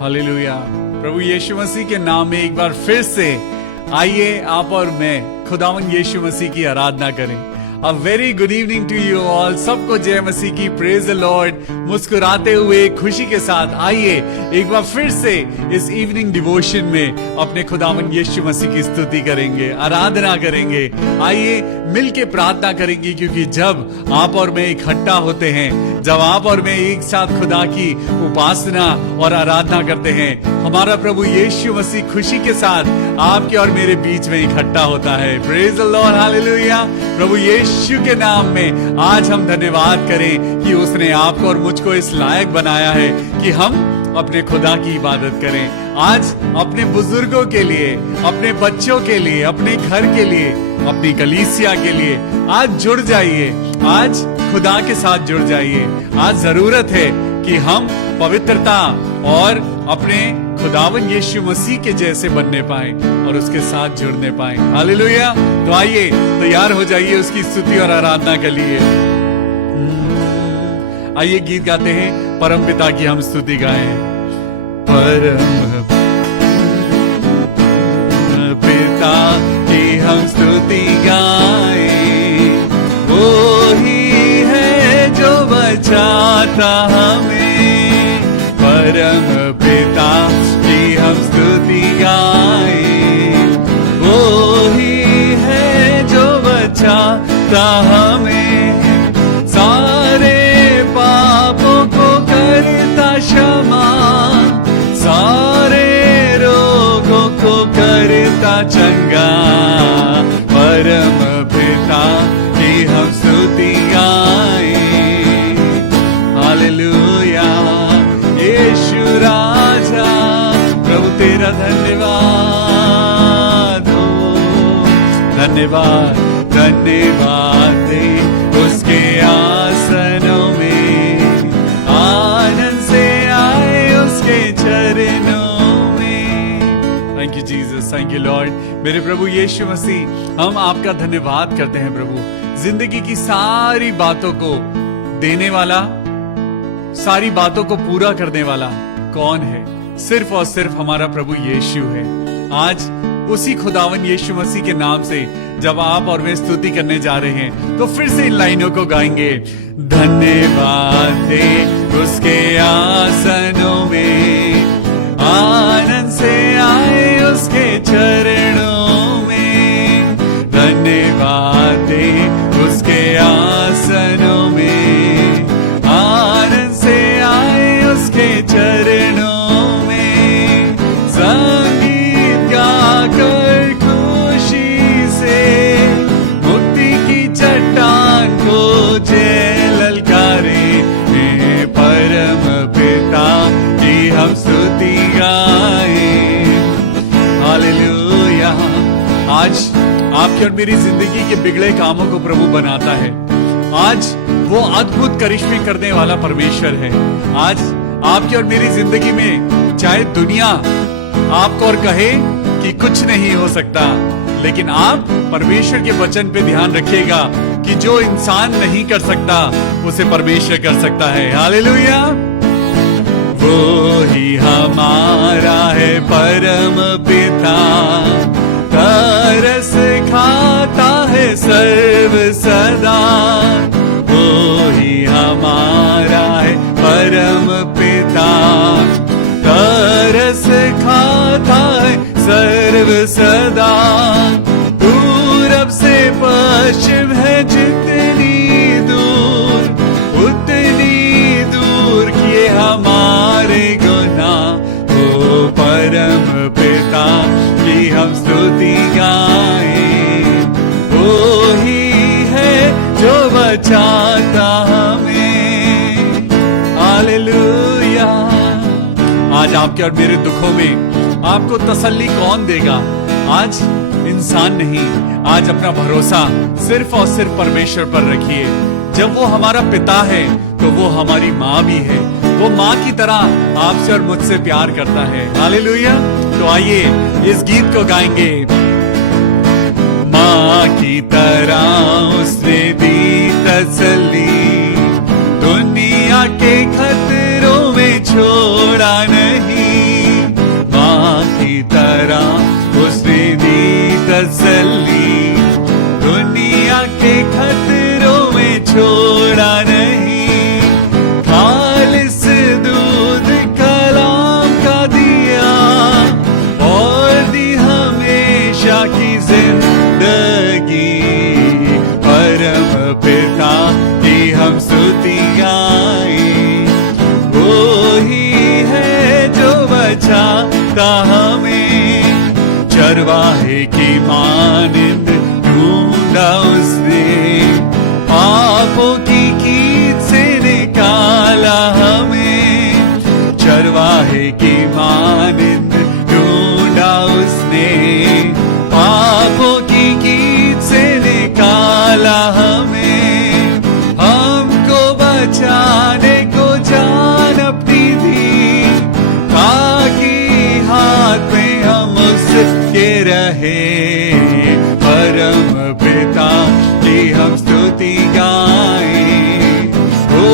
Hallelujah. प्रभु यीशु मसीह के नाम में एक बार फिर से आइए आप और मैं खुदावन यीशु मसीह की आराधना करें। A very good evening to you all. सबको जय मसीह की, प्रेज द लॉर्ड। मुस्कुराते हुए खुशी के साथ आइए एक बार फिर से इस इवनिंग डिवोशन में अपने खुदावन यीशु मसीह की स्तुति करेंगे, आराधना करेंगे। आइए मिलके प्रार्थना करेंगे, क्योंकि जब आप और मैं इकट्ठा होते हैं, जब आप और मैं एक साथ खुदा की उपासना और आराधना करते हैं, हमारा प्रभु यीशु मसीह खुशी के साथ आपके और मेरे बीच में इकट्ठा होता है। Praise the Lord, hallelujah. प्रभु यीशु के नाम में आज हम धन्यवाद करें कि उसने आपको और मुझको इस लायक बनाया है कि हम अपने खुदा की इबादत करें। आज अपने बुजुर्गों के लिए, अपने बच्चों के लिए, अपने घर के लिए, अपनी कलीसिया के लिए आज जुड़ जाइए, आज खुदा के साथ जुड़ जाइए। आज जरूरत है कि हम पवित्रता और अपने खुदावन यीशु मसीह के जैसे बनने पाए और उसके साथ जुड़ने पाए। हालेलुया। तो आइए तैयार हो जाइए उसकी स्तुति और आराधना के लिए। आइए गीत गाते हैं, परम पिता की हम स्तुति गाएं। परम पिता की हम स्तुति गाएं, वो ही है जो बचाता हमें। परम पिता की हम स्तुति गाएं, वो ही है जो बचाता हमें। सारे पापों को करता क्षमा, सारे रोगों को करता चंगा। परम पिता की हम स्तुति गाएं। हालेलुया। यीशु राजा, प्रभु तेरा धन्यवाद हो, धन्यवाद धन्यवाद दे उसके आसनों में, आनंद से आए उसके चरणों में। Thank you Jesus, thank you Lord. मेरे प्रभु यीशु मसीह, हम आपका धन्यवाद करते हैं प्रभु। जिंदगी की सारी बातों को देने वाला, सारी बातों को पूरा करने वाला कौन है? सिर्फ और सिर्फ हमारा प्रभु यीशु है। आज उसी खुदावन यीशु मसीह के नाम से जब आप और मैं स्तुति करने जा रहे हैं, तो फिर से इन लाइनों को गाएंगे। धन्यवाद दे उसके आसनों में, आनंद से आए उसके चरणों में। धन्यवाद दे उसके आसनों में, आनंद से आए उसके चरणों में। संगीत गाकर खुशी से मुक्ति की चट्टान को जय ललकारे। परम पिता की हम स्तुति गाएं। हालेलुया। आज आपकी और मेरी जिंदगी के बिगड़े कामों को प्रभु बनाता है। आज वो अद्भुत करिश्मे करने वाला परमेश्वर है। आज आपकी और मेरी जिंदगी में चाहे दुनिया आपको और कहे कि कुछ नहीं हो सकता, लेकिन आप परमेश्वर के वचन पे ध्यान रखिएगा कि जो इंसान नहीं कर सकता उसे परमेश्वर कर सकता है। हालेलुया। वो ही हमारा है परम पिता, तरस खाता है सर्व सदा। वो ही हमारा है परम पिता, तरस खाता है सर्व सदा। पूरब से पश्चिम है जितनी दूर, उतनी दूर किए हमारे गुनाह। ओ परम पिता की हम स्तुति गाएं, वो ही है जो बचाता हमें। हालेलुया। आज आपके और मेरे दुखों में आपको तसल्ली कौन देगा? आज इंसान नहीं, आज अपना भरोसा सिर्फ और सिर्फ परमेश्वर पर रखिए। जब वो हमारा पिता है तो वो हमारी माँ भी है। वो माँ की तरह आपसे और मुझसे प्यार करता है। हालेलुया। तो आइए इस गीत को गाएंगे। माँ की तरह उसने दी तसल्ली, दुनिया के खतरों में छोड़ा नहीं। तसल्ली, दुनिया के खतरों में छोड़ा नहीं, खालिस दूध कलाम का दिया और दी हमेशा की जिंदगी। परम पिता की हम स्तुति गाएं, वो ही है जो बचाता हमें, चरवाहे की मानिंद ढूंढा उसने, पापों की कीद से निकाला हमें, चरवाहे की मानिंद ढूंढा उसने, पापों की कीद से निकाला हमें, हमको बचाने को जान अपनी दी, ताकि हाथ में हम उसके रहे। परम पिता की हम स्तुति गाएं, वो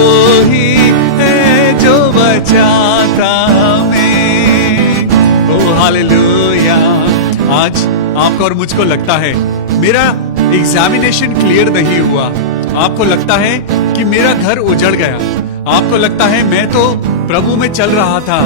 ही है जो बचाता हमें। ओ हालेलुया। आज आपको और मुझको लगता है मेरा एग्जामिनेशन क्लियर नहीं हुआ, आपको लगता है कि मेरा घर उजड़ गया, आपको लगता है मैं तो प्रभु में चल रहा था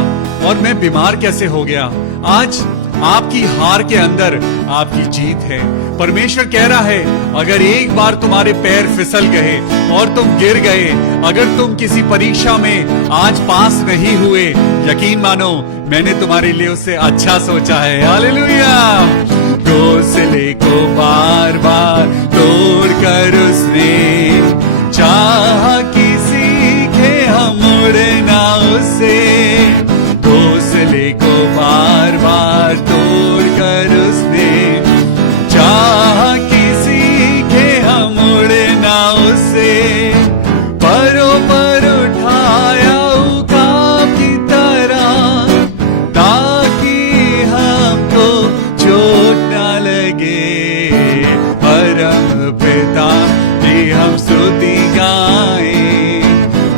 और मैं बीमार कैसे हो गया। आज आपकी हार के अंदर आपकी जीत है। परमेश्वर कह रहा है, अगर एक बार तुम्हारे पैर फिसल गए और तुम गिर गए, अगर तुम किसी परीक्षा में आज पास नहीं हुए, यकीन मानो मैंने तुम्हारे लिए उससे अच्छा सोचा है। हालेलुया। घोंसले को बार बार तोड़कर उसने चाहा कि सीखे हम उड़ना उससे, घोंसले को बार बार तोड़कर उसने चाहा कि सीखे हम उड़ना उससे, परों पर उठाया उकाब की तरह, ताकि हमको चोट न लगे। परम पिता की हम स्तुति गाएं,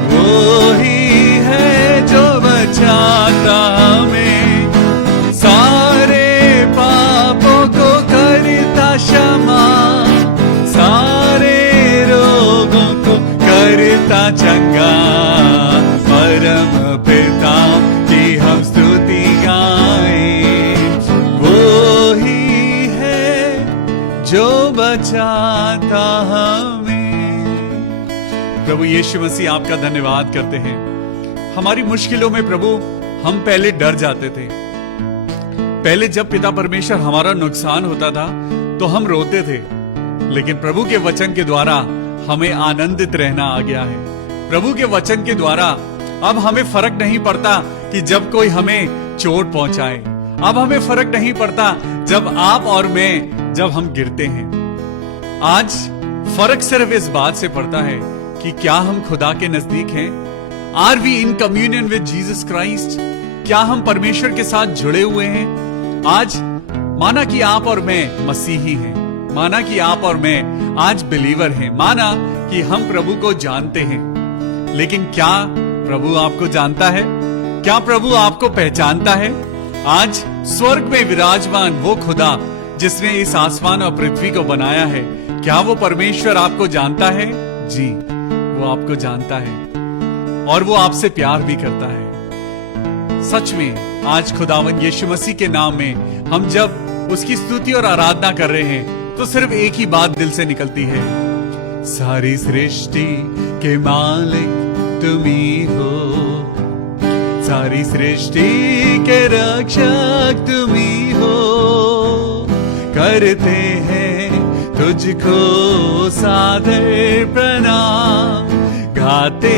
वो ही है जो बचाता हमें, सारे पापों को करता क्षमा, सारे रोगों को करता चंगा। परम पिता की हम स्तुति गाएं, वो ही है जो बचाता हमें। प्रभु यीशु मसीह आपका धन्यवाद करते हैं। हमारी मुश्किलों में प्रभु हम पहले डर जाते थे, पहले जब पिता परमेश्वर हमारा नुकसान होता था तो हम रोते थे, लेकिन प्रभु के वचन के द्वारा हमें आनंदित रहना आ गया है। प्रभु के वचन के द्वारा अब हमें फर्क नहीं पड़ता कि जब कोई हमें चोट पहुंचाए, अब हमें फर्क नहीं पड़ता जब आप और मैं जब हम गिरते हैं। आज फर्क सिर्फ इस बात से पड़ता है कि क्या हम खुदा के नजदीक हैं? Are we in communion with Jesus Christ? क्या हम परमेश्वर के साथ जुड़े हुए हैं? आज माना कि आप और मैं मसीही हैं, माना कि आप और मैं आज बिलीवर हैं, माना कि हम प्रभु को जानते हैं, लेकिन क्या प्रभु आपको जानता है? क्या प्रभु आपको पहचानता है? आज स्वर्ग में विराजमान वो खुदा जिसने इस आसमान और पृथ्वी को बनाया है, क्या वो परमेश्वर आपको जानता है? जी, वो आपको जानता है और वो आपसे प्यार भी करता है। सच में आज खुदावन यीशु मसीह के नाम में हम जब उसकी स्तुति और आराधना कर रहे हैं तो सिर्फ एक ही बात दिल से निकलती है, सारी सृष्टि के मालिक तुम ही हो, सारी सृष्टि के रक्षक तुम ही हो, करते हैं तुझको सादर प्रणाम, गाते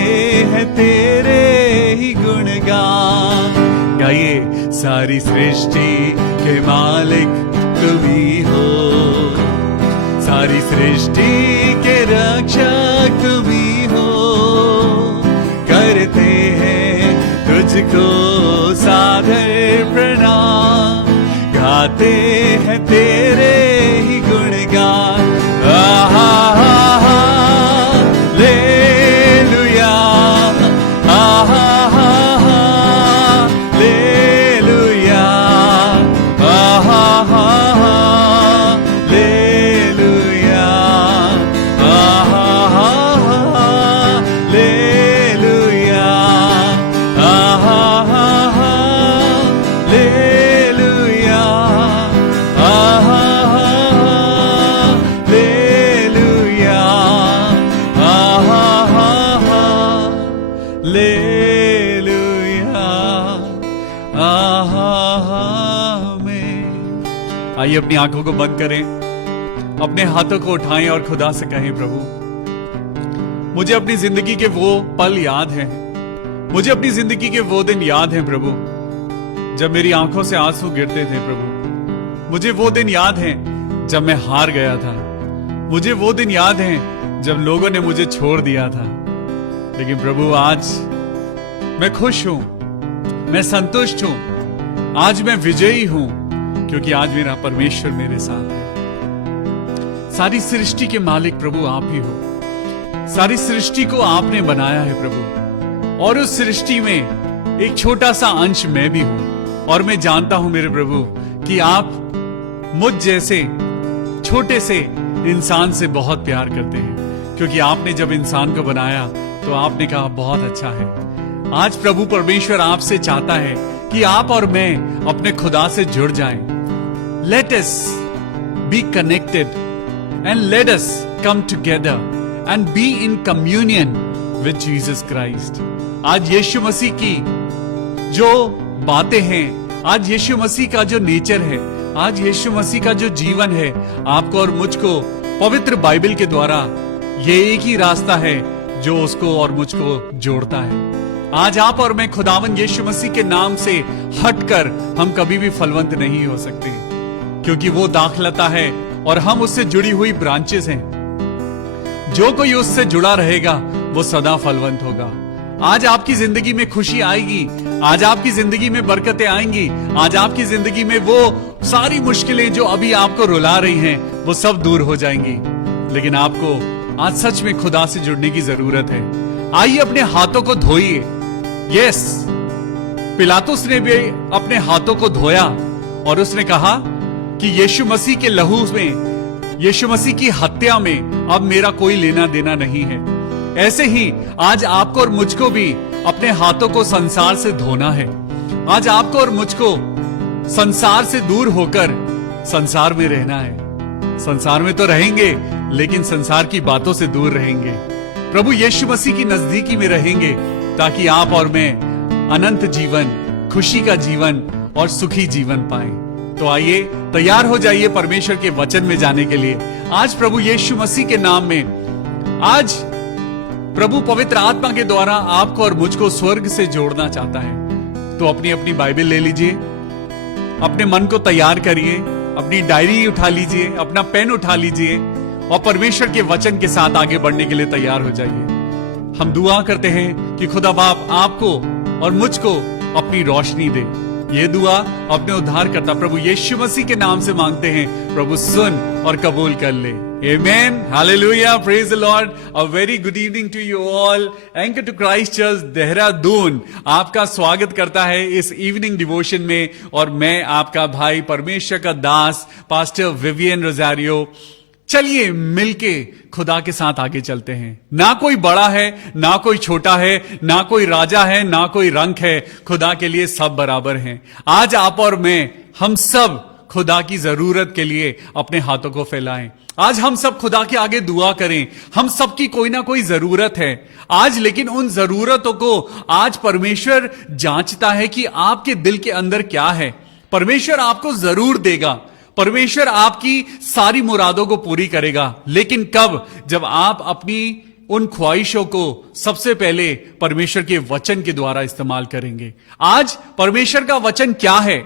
हैं तेरे ही गुणगान। गाइए, सारी सृष्टि के मालिक तुम ही हो, सारी सृष्टि के रक्षक तुम ही हो, करते हैं तुझको सादर प्रणाम, गाते हैं तेरे ही गुणगान। हालेलुया, हालेलुया, हालेलुया, आइए अपनी आंखों को बंद करें, अपने हाथों को उठाएं और खुदा से कहें, प्रभु मुझे अपनी जिंदगी के वो पल याद हैं, मुझे अपनी जिंदगी के वो दिन याद हैं प्रभु, जब मेरी आंखों से आंसू गिरते थे प्रभु। मुझे वो दिन याद हैं जब मैं हार गया था, मुझे वो दिन याद हैं जब लोगों ने मुझे छोड़ दिया था। लेकिन प्रभु आज मैं खुश हूं, मैं संतुष्ट हूं, आज मैं विजयी हूं, क्योंकि आज मेरा परमेश्वर मेरे साथ है। सारी सृष्टि के मालिक प्रभु आप ही हो, सारी सृष्टि को आपने बनाया है प्रभु, और उस सृष्टि में एक छोटा सा अंश मैं भी हूं। और मैं जानता हूं मेरे प्रभु कि आप मुझ जैसे छोटे से इंसान से बहुत प्यार करते हैं, क्योंकि आपने जब इंसान को बनाया तो आपने कहा बहुत अच्छा है। आज प्रभु परमेश्वर आपसे चाहता है कि आप और मैं अपने खुदा से जुड़ जाएं। Let us be connected and let us come together and be in communion with Jesus Christ. आज यीशु मसीह की जो बातें हैं, आज यीशु मसीह का जो नेचर है, आज यीशु मसीह का जो जीवन है, आपको और मुझको पवित्र बाइबल के द्वारा ये एक ही रास्ता है जो उसको और मुझको जोड़ता है। आज आप और मैं खुदावन यीशु मसीह के नाम से हटकर हम कभी भी फलवंत नहीं हो सकते, क्योंकि वो दाखलता है और हम उससे जुड़ी हुई ब्रांचेस हैं। जो कोई उससे जुड़ा रहेगा वो सदा फलवंत होगा। आज आपकी जिंदगी में खुशी आएगी, आज आपकी जिंदगी में बरकतें आएंगी, आज आपकी जिंदगी में वो सारी मुश्किलें जो अभी आपको रुला रही हैं वो सब दूर हो जाएंगी। लेकिन आपको आज सच में खुदा से जुड़ने की जरूरत है। आइए अपने हाथों को धोइए। यस, पिलातुस ने भी अपने हाथों को धोया और उसने कहा कि यीशु मसीह के लहू में, यीशु मसीह की हत्या में अब मेरा कोई लेना देना नहीं है। ऐसे ही आज आपको और मुझको भी अपने हाथों को संसार से धोना है। आज आपको और मुझको संसार से दूर होकर संसार में रहना है। संसार में तो रहेंगे लेकिन संसार की बातों से दूर रहेंगे, प्रभु यीशु मसीह की नजदीकी में रहेंगे, ताकि आप और मैं अनंत जीवन, खुशी का जीवन और सुखी जीवन पाए। तो आइए तैयार हो जाइए परमेश्वर के वचन में जाने के लिए। आज प्रभु यीशु मसीह के नाम में आज प्रभु पवित्र आत्मा के द्वारा आपको और मुझको स्वर्ग से जोड़ना चाहता है। तो अपनी अपनी बाइबल ले लीजिए, अपने मन को तैयार करिए, अपनी डायरी उठा लीजिए, अपना पेन उठा लीजिए और परमेश्वर के वचन के साथ आगे बढ़ने के लिए तैयार हो जाइए। हम दुआ करते हैं कि खुदा बाप आपको और मुझको अपनी रोशनी दे। ये दुआ अपने उद्धारकर्ता प्रभु यीशु मसीह के नाम से मांगते हैं। प्रभु सुन और कबूल कर ले। Amen. Hallelujah. Praise the Lord. A very good evening to you all. Anchor to Christ Church Dehradun आपका स्वागत करता है इस इवनिंग डिवोशन में, और मैं आपका भाई परमेश्वर का दास पास्टर विवियन रोजारियो। चलिए मिलके खुदा के साथ आगे चलते हैं। ना कोई बड़ा है, ना कोई छोटा है, ना कोई राजा है, ना कोई रंक है। खुदा के लिए सब बराबर हैं। आज आप और मैं, हम सब खुदा की जरूरत के लिए अपने हाथों को फैलाएं। आज हम सब खुदा के आगे दुआ करें। हम सबकी कोई ना कोई जरूरत है आज, लेकिन उन जरूरतों को आज परमेश्वर जांचता है कि आपके दिल के अंदर क्या है। परमेश्वर आपको जरूर देगा, परमेश्वर आपकी सारी मुरादों को पूरी करेगा, लेकिन कब? जब आप अपनी उन ख्वाहिशों को सबसे पहले परमेश्वर के वचन के द्वारा इस्तेमाल करेंगे। आज परमेश्वर का वचन क्या है?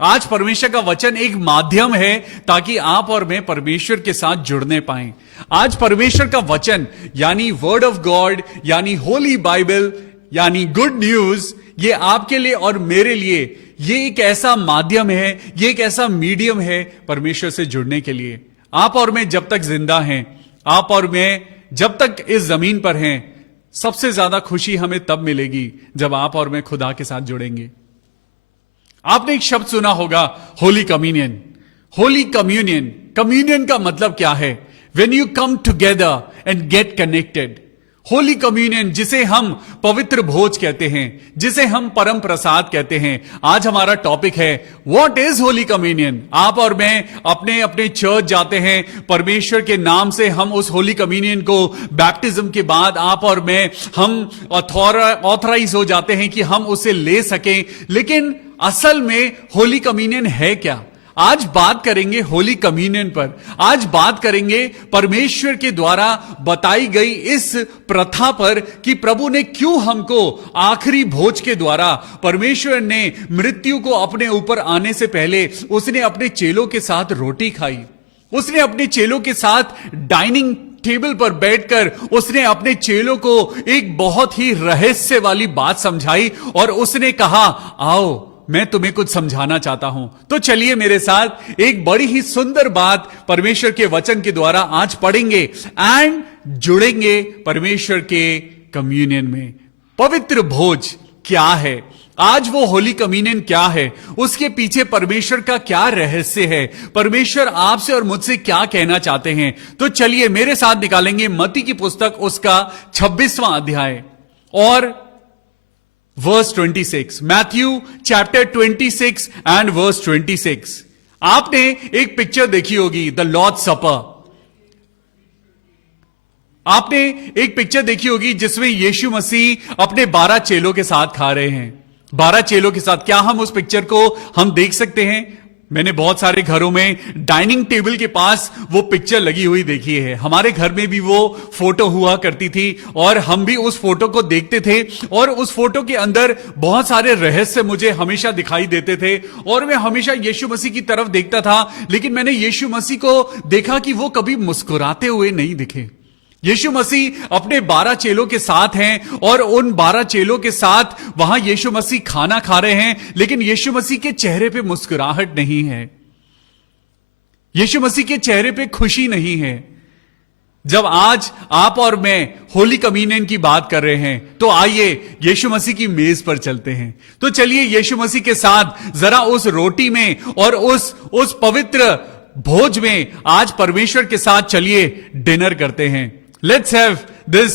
आज परमेश्वर का वचन एक माध्यम है ताकि आप और मैं परमेश्वर के साथ जुड़ने पाएं। आज परमेश्वर का वचन यानी वर्ड ऑफ गॉड, यानी होली बाइबल, यानी गुड न्यूज, ये आपके लिए और मेरे लिए ये एक ऐसा माध्यम है, ये एक ऐसा मीडियम है परमेश्वर से जुड़ने के लिए। आप और मैं जब तक जिंदा हैं, आप और मैं जब तक इस जमीन पर हैं, सबसे ज्यादा खुशी हमें तब मिलेगी जब आप और मैं खुदा के साथ जुड़ेंगे। आपने एक शब्द सुना होगा, holy communion. Holy communion, communion का मतलब क्या है? When you come together and get connected. Holy communion, जिसे हम पवित्र भोज कहते हैं, जिसे हम परम प्रसाद कहते हैं। आज हमारा टॉपिक है व्हाट इज होली कम्युनियन। आप और मैं अपने अपने चर्च जाते हैं, परमेश्वर के नाम से हम उस होली कम्युनियन को बैप्टिज्म के बाद आप और मैं हम ऑथराइज हो जाते हैं कि हम उसे ले सकें। लेकिन असल में होली कम्युनियन है क्या? आज बात करेंगे होली कम्युनियन पर। आज बात करेंगे परमेश्वर के द्वारा बताई गई इस प्रथा पर कि प्रभु ने क्यों हमको आखिरी भोज के द्वारा, परमेश्वर ने मृत्यु को अपने ऊपर आने से पहले उसने अपने चेलों के साथ रोटी खाई, उसने अपने चेलों के साथ डाइनिंग टेबल पर बैठकर उसने अपने चेलों को एक बहुत ही रहस्य वाली बात समझाई और उसने कहा, आओ मैं तुम्हें कुछ समझाना चाहता हूं। तो चलिए मेरे साथ एक बड़ी ही सुंदर बात परमेश्वर के वचन के द्वारा आज पढ़ेंगे एंड जुड़ेंगे परमेश्वर के कम्युनियन में। पवित्र भोज क्या है, आज वो होली कम्युनियन क्या है, उसके पीछे परमेश्वर का क्या रहस्य है, परमेश्वर आपसे और मुझसे क्या कहना चाहते हैं। तो चलिए मेरे साथ निकालेंगे मत्ती की पुस्तक उसका 26वां अध्याय और verse 26। Matthew chapter 26 and verse 26। आपने एक पिक्चर देखी होगी, द लॉर्ड सपर। आपने एक पिक्चर देखी होगी जिसमें यीशु मसीह अपने 12 चेलों के साथ खा रहे हैं। 12 चेलों के साथ। क्या हम उस पिक्चर को हम देख सकते हैं? मैंने बहुत सारे घरों में डाइनिंग टेबल के पास वो पिक्चर लगी हुई देखी है। हमारे घर में भी वो फोटो हुआ करती थी और हम भी उस फोटो को देखते थे और उस फोटो के अंदर बहुत सारे रहस्य मुझे हमेशा दिखाई देते थे और मैं हमेशा यीशु मसीह की तरफ देखता था, लेकिन मैंने यीशु मसीह को देखा कि वो कभी मुस्कुराते हुए नहीं दिखे। यीशु मसीह अपने 12 चेलों के साथ हैं और उन 12 चेलों के साथ वहां यीशु मसीह खाना खा रहे हैं, लेकिन यीशु मसीह के चेहरे पे मुस्कुराहट नहीं है, यीशु मसीह के चेहरे पे खुशी नहीं है। जब आज आप और मैं होली कम्युनियन की बात कर रहे हैं तो आइए यीशु मसीह की मेज पर चलते हैं। तो चलिए यीशु मसीह के साथ जरा उस रोटी में और उस पवित्र भोज में आज परमेश्वर के साथ चलिए डिनर करते हैं। Let's have this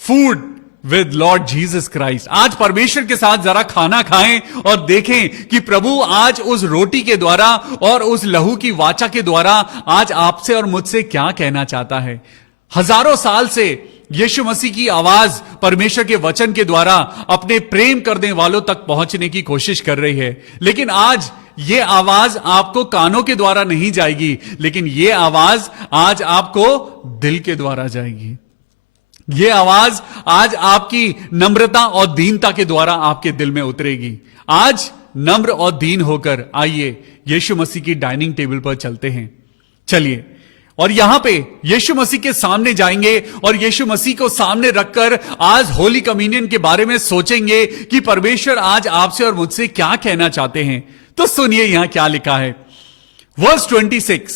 food with Lord Jesus Christ. आज परमेश्वर के साथ जरा खाना खाएं और देखें कि प्रभु आज उस रोटी के द्वारा और उस लहू की वाचा के द्वारा आज आपसे और मुझसे क्या कहना चाहता है। हजारों साल से यीशु मसीह की आवाज परमेश्वर के वचन के द्वारा अपने प्रेम करने वालों तक पहुंचने की कोशिश कर रही है, लेकिन आज ये आवाज आपको कानों के द्वारा नहीं जाएगी, लेकिन ये आवाज आज आपको दिल के द्वारा जाएगी। ये आवाज आज आपकी नम्रता और दीनता के द्वारा आपके दिल में उतरेगी। आज नम्र और दीन होकर आइए यीशु मसीह की डाइनिंग टेबल पर चलते हैं। चलिए और यहां पे यीशु मसीह के सामने जाएंगे और यीशु मसीह को सामने रखकर आज होली कम्युनियन के बारे में सोचेंगे कि परमेश्वर आज आपसे और मुझसे क्या कहना चाहते हैं। तो सुनिए यहां क्या लिखा है, verse 26,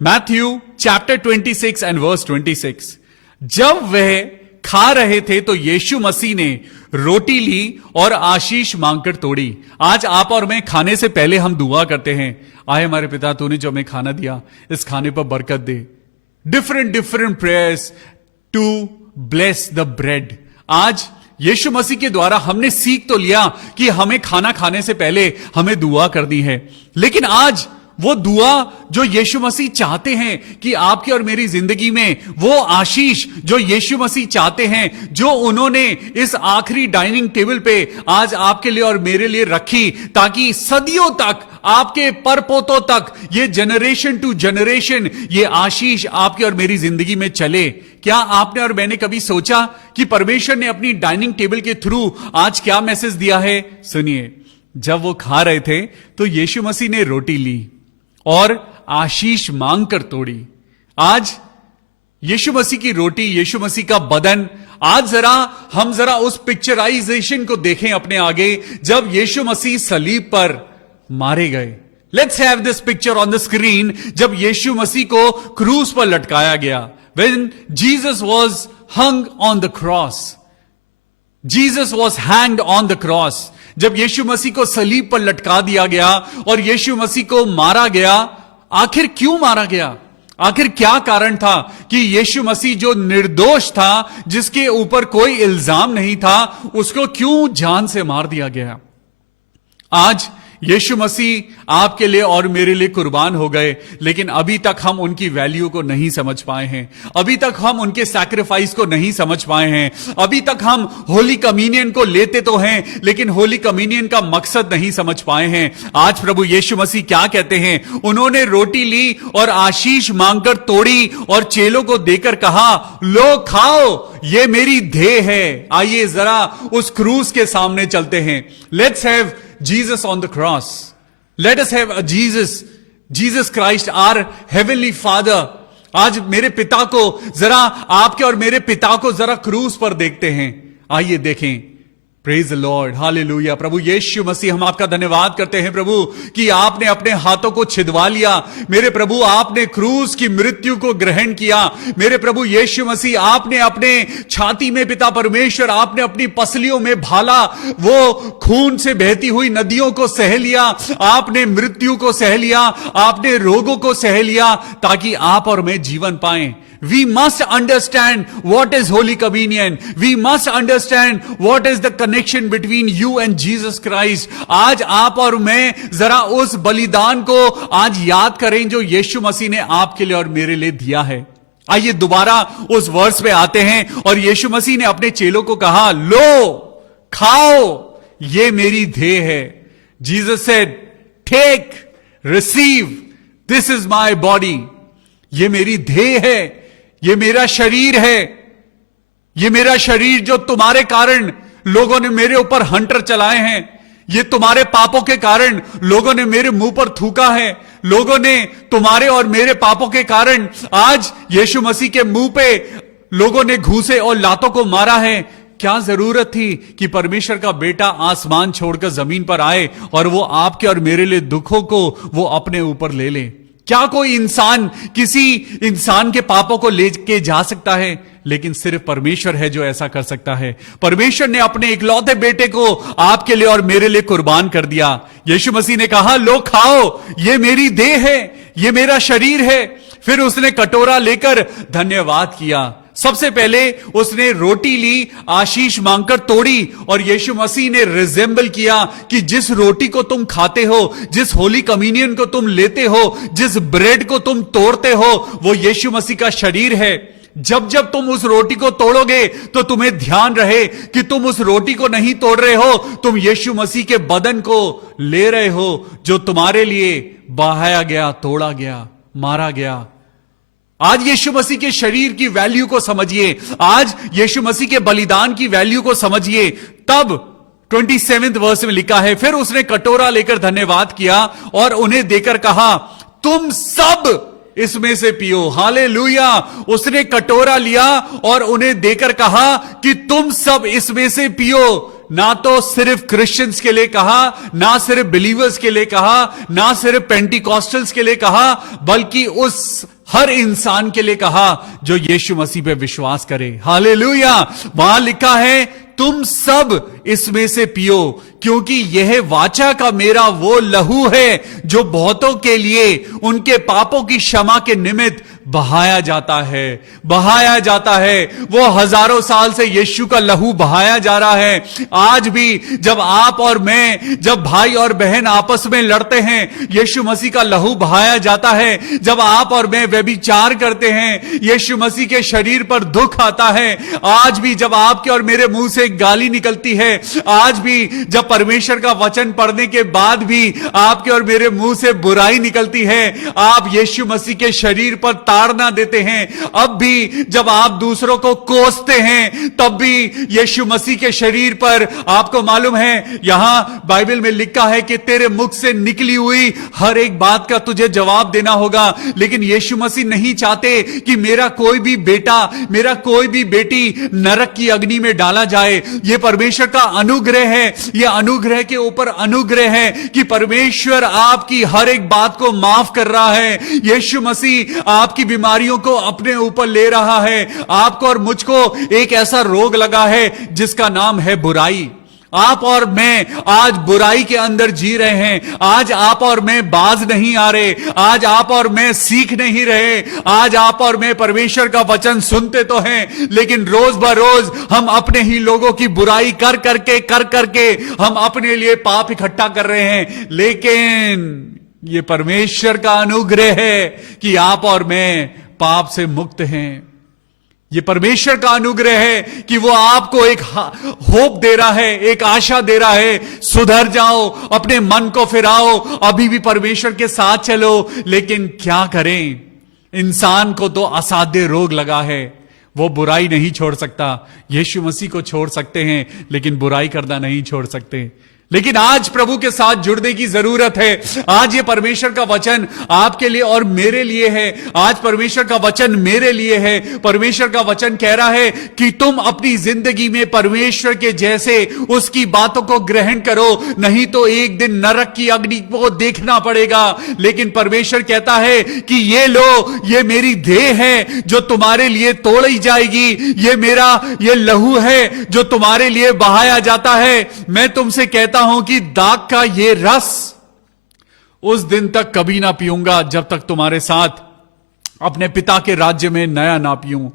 Matthew chapter 26 and verse 26। जब वह खा रहे थे तो यीशु मसीह ने रोटी ली और आशीष मांगकर तोड़ी। आज आप और मैं खाने से पहले हम दुआ करते हैं, आए हमारे पिता तूने जो हमें खाना दिया इस खाने पर बरकत दे। Different prayers to bless the bread. आज यीशु मसीह के द्वारा हमने सीख तो लिया कि हमें खाना खाने से पहले हमें दुआ करनी है, लेकिन आज वो दुआ जो यीशु मसीह चाहते हैं कि आपकी और मेरी जिंदगी में, वो आशीष जो यीशु मसीह चाहते हैं, जो उन्होंने इस आखिरी डाइनिंग टेबल पे आज आपके लिए और मेरे लिए रखी, ताकि सदियों तक आपके परपोतों तक ये जनरेशन टू जनरेशन ये आशीष आपकी और मेरी जिंदगी में चले। क्या आपने और मैंने कभी सोचा कि परमेश्वर ने अपनी डाइनिंग टेबल के थ्रू आज क्या मैसेज दिया है? सुनिए, जब वो खा रहे थे तो यीशु मसीह ने रोटी ली और आशीष मांगकर तोड़ी। आज यीशु मसीह की रोटी, यीशु मसीह का बदन, आज हम जरा उस पिक्चराइजेशन को देखें अपने आगे जब यीशु मसीह सलीब पर मारे गए। Let's have this picture on the screen. जब यीशु मसीह को क्रूस पर लटकाया गया, when Jesus was hung on the cross, Jesus was hanged on the cross. जब यीशु मसीह को सलीब पर लटका दिया गया और यीशु मसीह को मारा गया, आखिर क्यों मारा गया? आखिर क्या कारण था कि यीशु मसीह जो निर्दोष था, जिसके ऊपर कोई इल्जाम नहीं था, उसको क्यों जान से मार दिया गया? आज यीशु मसीह आपके लिए और मेरे लिए कुर्बान हो गए, लेकिन अभी तक हम उनकी वैल्यू को नहीं समझ पाए हैं। अभी तक हम उनके सैक्रिफाइस को नहीं समझ पाए हैं। अभी तक हम होली कम्युनियन को लेते तो हैं, लेकिन होली कम्युनियन का मकसद नहीं समझ पाए हैं। आज प्रभु यीशु मसीह क्या कहते हैं? उन्होंने रोटी ली और आशीष मांगकर तोड़ी और चेलों को देकर कहा, लो खाओ, ये मेरी देह है। आइए जरा उस क्रूस के सामने चलते हैं। Let's have Jesus on the cross. Let us have Jesus Christ, our heavenly father. आज मेरे पिता को जरा, आपके और मेरे पिता को जरा क्रूस पर देखते हैं। आइए देखें। Praise the Lord, hallelujah. प्रभु यीशु मसीह, हम आपका धन्यवाद करते हैं प्रभु कि आपने अपने हाथों को छिदवा लिया। मेरे प्रभु, आपने क्रूस की मृत्यु को ग्रहण किया। मेरे प्रभु यीशु मसीह, आपने अपने छाती में, पिता परमेश्वर, आपने अपनी पसलियों में भाला, वो खून से बहती हुई नदियों को सह लिया। आपने मृत्यु को सह लिया, आपने रोगों को सह लिया, ताकि आप और मैं जीवन पाएं। We must understand what is Holy Communion. We must understand what is the connection between you and Jesus Christ. आज आप और मैं जरा उस बलिदान को आज याद करें जो यीशु मसीह ने आपके लिए और मेरे लिए दिया है। आइए दोबारा उस वर्स पे आते हैं। और यीशु मसीह ने अपने चेलों को कहा, लो खाओ, ये मेरी देह है। Jesus said, take, receive, this is my body. ये मेरी देह है, ये मेरा शरीर है। ये मेरा शरीर जो तुम्हारे कारण लोगों ने मेरे ऊपर हंटर चलाए हैं, ये तुम्हारे पापों के कारण लोगों ने मेरे मुंह पर थूका है। लोगों ने तुम्हारे और मेरे पापों के कारण आज यीशु मसीह के मुंह पे लोगों ने घूसे और लातों को मारा है। क्या जरूरत थी कि परमेश्वर का बेटा आसमान छोड़कर जमीन पर आए और वो आपके और मेरे लिए दुखों को वो अपने ऊपर ले ले? क्या कोई इंसान किसी इंसान के पापों को लेके जा सकता है? लेकिन सिर्फ परमेश्वर है जो ऐसा कर सकता है। परमेश्वर ने अपने इकलौते बेटे को आपके लिए और मेरे लिए कुर्बान कर दिया। यीशु मसीह ने कहा, लो खाओ, ये मेरी देह है, ये मेरा शरीर है। फिर उसने कटोरा लेकर धन्यवाद किया। सबसे पहले उसने रोटी ली, आशीष मांगकर तोड़ी, और यीशु मसीह ने रिजेंबल किया कि जिस रोटी को तुम खाते हो, जिस होली कम्युनियन को तुम लेते हो, जिस ब्रेड को तुम तोड़ते हो, वो यीशु मसीह का शरीर है। जब जब तुम उस रोटी को तोड़ोगे तो तुम्हें ध्यान रहे कि तुम उस रोटी को नहीं तोड़ रहे हो, तुम यीशु मसीह के बदन को ले रहे हो, जो तुम्हारे लिए बहाया गया, तोड़ा गया, मारा गया। आज यीशु मसीह के शरीर की वैल्यू को समझिए। आज यीशु मसीह के बलिदान की वैल्यू को समझिए। तब 27वें वर्स में लिखा है, फिर उसने कटोरा लेकर धन्यवाद किया और उन्हें देकर कहा, तुम सब इसमें से पियो। हालेलुया। उसने कटोरा लिया और उन्हें देकर कहा कि तुम सब इसमें से पियो। ना तो सिर्फ क्रिश्चियंस के लिए कहा, ना सिर्फ बिलीवर्स के लिए कहा, ना सिर्फ पेंटिकॉस्टल्स के लिए कहा, बल्कि उस हर इंसान के लिए कहा जो यीशु मसीह पे विश्वास करे। हालेलुया। वहां लिखा है, तुम सब इसमें से पियो, क्योंकि यह वाचा का मेरा वो लहू है जो बहुतों के लिए उनके पापों की क्षमा के निमित्त बहाया जाता है। बहाया जाता है। वो हजारों साल से यीशु का लहू बहाया जा रहा है। आज भी जब आप और मैं, जब भाई और बहन आपस में लड़ते हैं, यीशु मसीह का लहू बहाया जाता है। जब आप और मैं व्यभिचार करते हैं, यीशु मसीह के शरीर पर दुख आता है। आज भी जब आपके और मेरे मुंह से गाली निकलती है, आज भी जब परमेश्वर का वचन पढ़ने के बाद भी आपके और मेरे मुंह से बुराई निकलती है, आप यीशु मसीह के शरीर पर ताड़ना देते हैं। अब भी जब आप दूसरों को कोसते हैं, तब भी यीशु मसीह के शरीर पर, आपको मालूम है यहां बाइबल में लिखा है कि तेरे मुख से निकली हुई हर एक बात का तुझे जवाब देना होगा। लेकिन यीशु मसीह नहीं चाहते कि मेरा कोई भी बेटा, मेरा कोई भी बेटी नरक की अग्नि में डाला जाए। यह परमेश्वर का अनुग्रह है। यह अनुग्रह के ऊपर अनुग्रह है कि परमेश्वर आपकी हर एक बात को माफ कर रहा है। यीशु मसीह आपकी बीमारियों को अपने ऊपर ले रहा है। आपको और मुझको एक ऐसा रोग लगा है जिसका नाम है बुराई। आप और मैं आज बुराई के अंदर जी रहे हैं। आज आप और मैं बाज नहीं आ रहे, आज आप और मैं सीख नहीं रहे, आज आप और मैं परमेश्वर का वचन सुनते तो हैं, लेकिन रोज बरोज हम अपने ही लोगों की बुराई कर करके हम अपने लिए पाप इकट्ठा कर रहे हैं। लेकिन ये परमेश्वर का अनुग्रह है कि आप और मैं पाप से मुक्त हैं। ये परमेश्वर का अनुग्रह है कि वो आपको एक होप दे रहा है, एक आशा दे रहा है। सुधर जाओ, अपने मन को फिराओ, अभी भी परमेश्वर के साथ चलो। लेकिन क्या करें, इंसान को तो असाध्य रोग लगा है, वो बुराई नहीं छोड़ सकता। यीशु मसीह को छोड़ सकते हैं लेकिन बुराई करना नहीं छोड़ सकते। लेकिन आज प्रभु के साथ जुड़ने की जरूरत है। आज ये परमेश्वर का वचन आपके लिए और मेरे लिए है। आज परमेश्वर का वचन मेरे लिए है। परमेश्वर का वचन कह रहा है कि तुम अपनी जिंदगी में परमेश्वर के जैसे उसकी बातों को ग्रहण करो, नहीं तो एक दिन नरक की अग्नि को देखना पड़ेगा। लेकिन परमेश्वर कहता है कि ये लो, ये मेरी देह है जो तुम्हारे लिए तोड़ी जाएगी, ये मेरा ये लहू है जो तुम्हारे लिए बहाया जाता है। मैं तुमसे कहता हूं कि दाग का ये रस उस दिन तक कभी ना पीऊंगा जब तक तुम्हारे साथ अपने पिता के राज्य में नया ना पीऊं।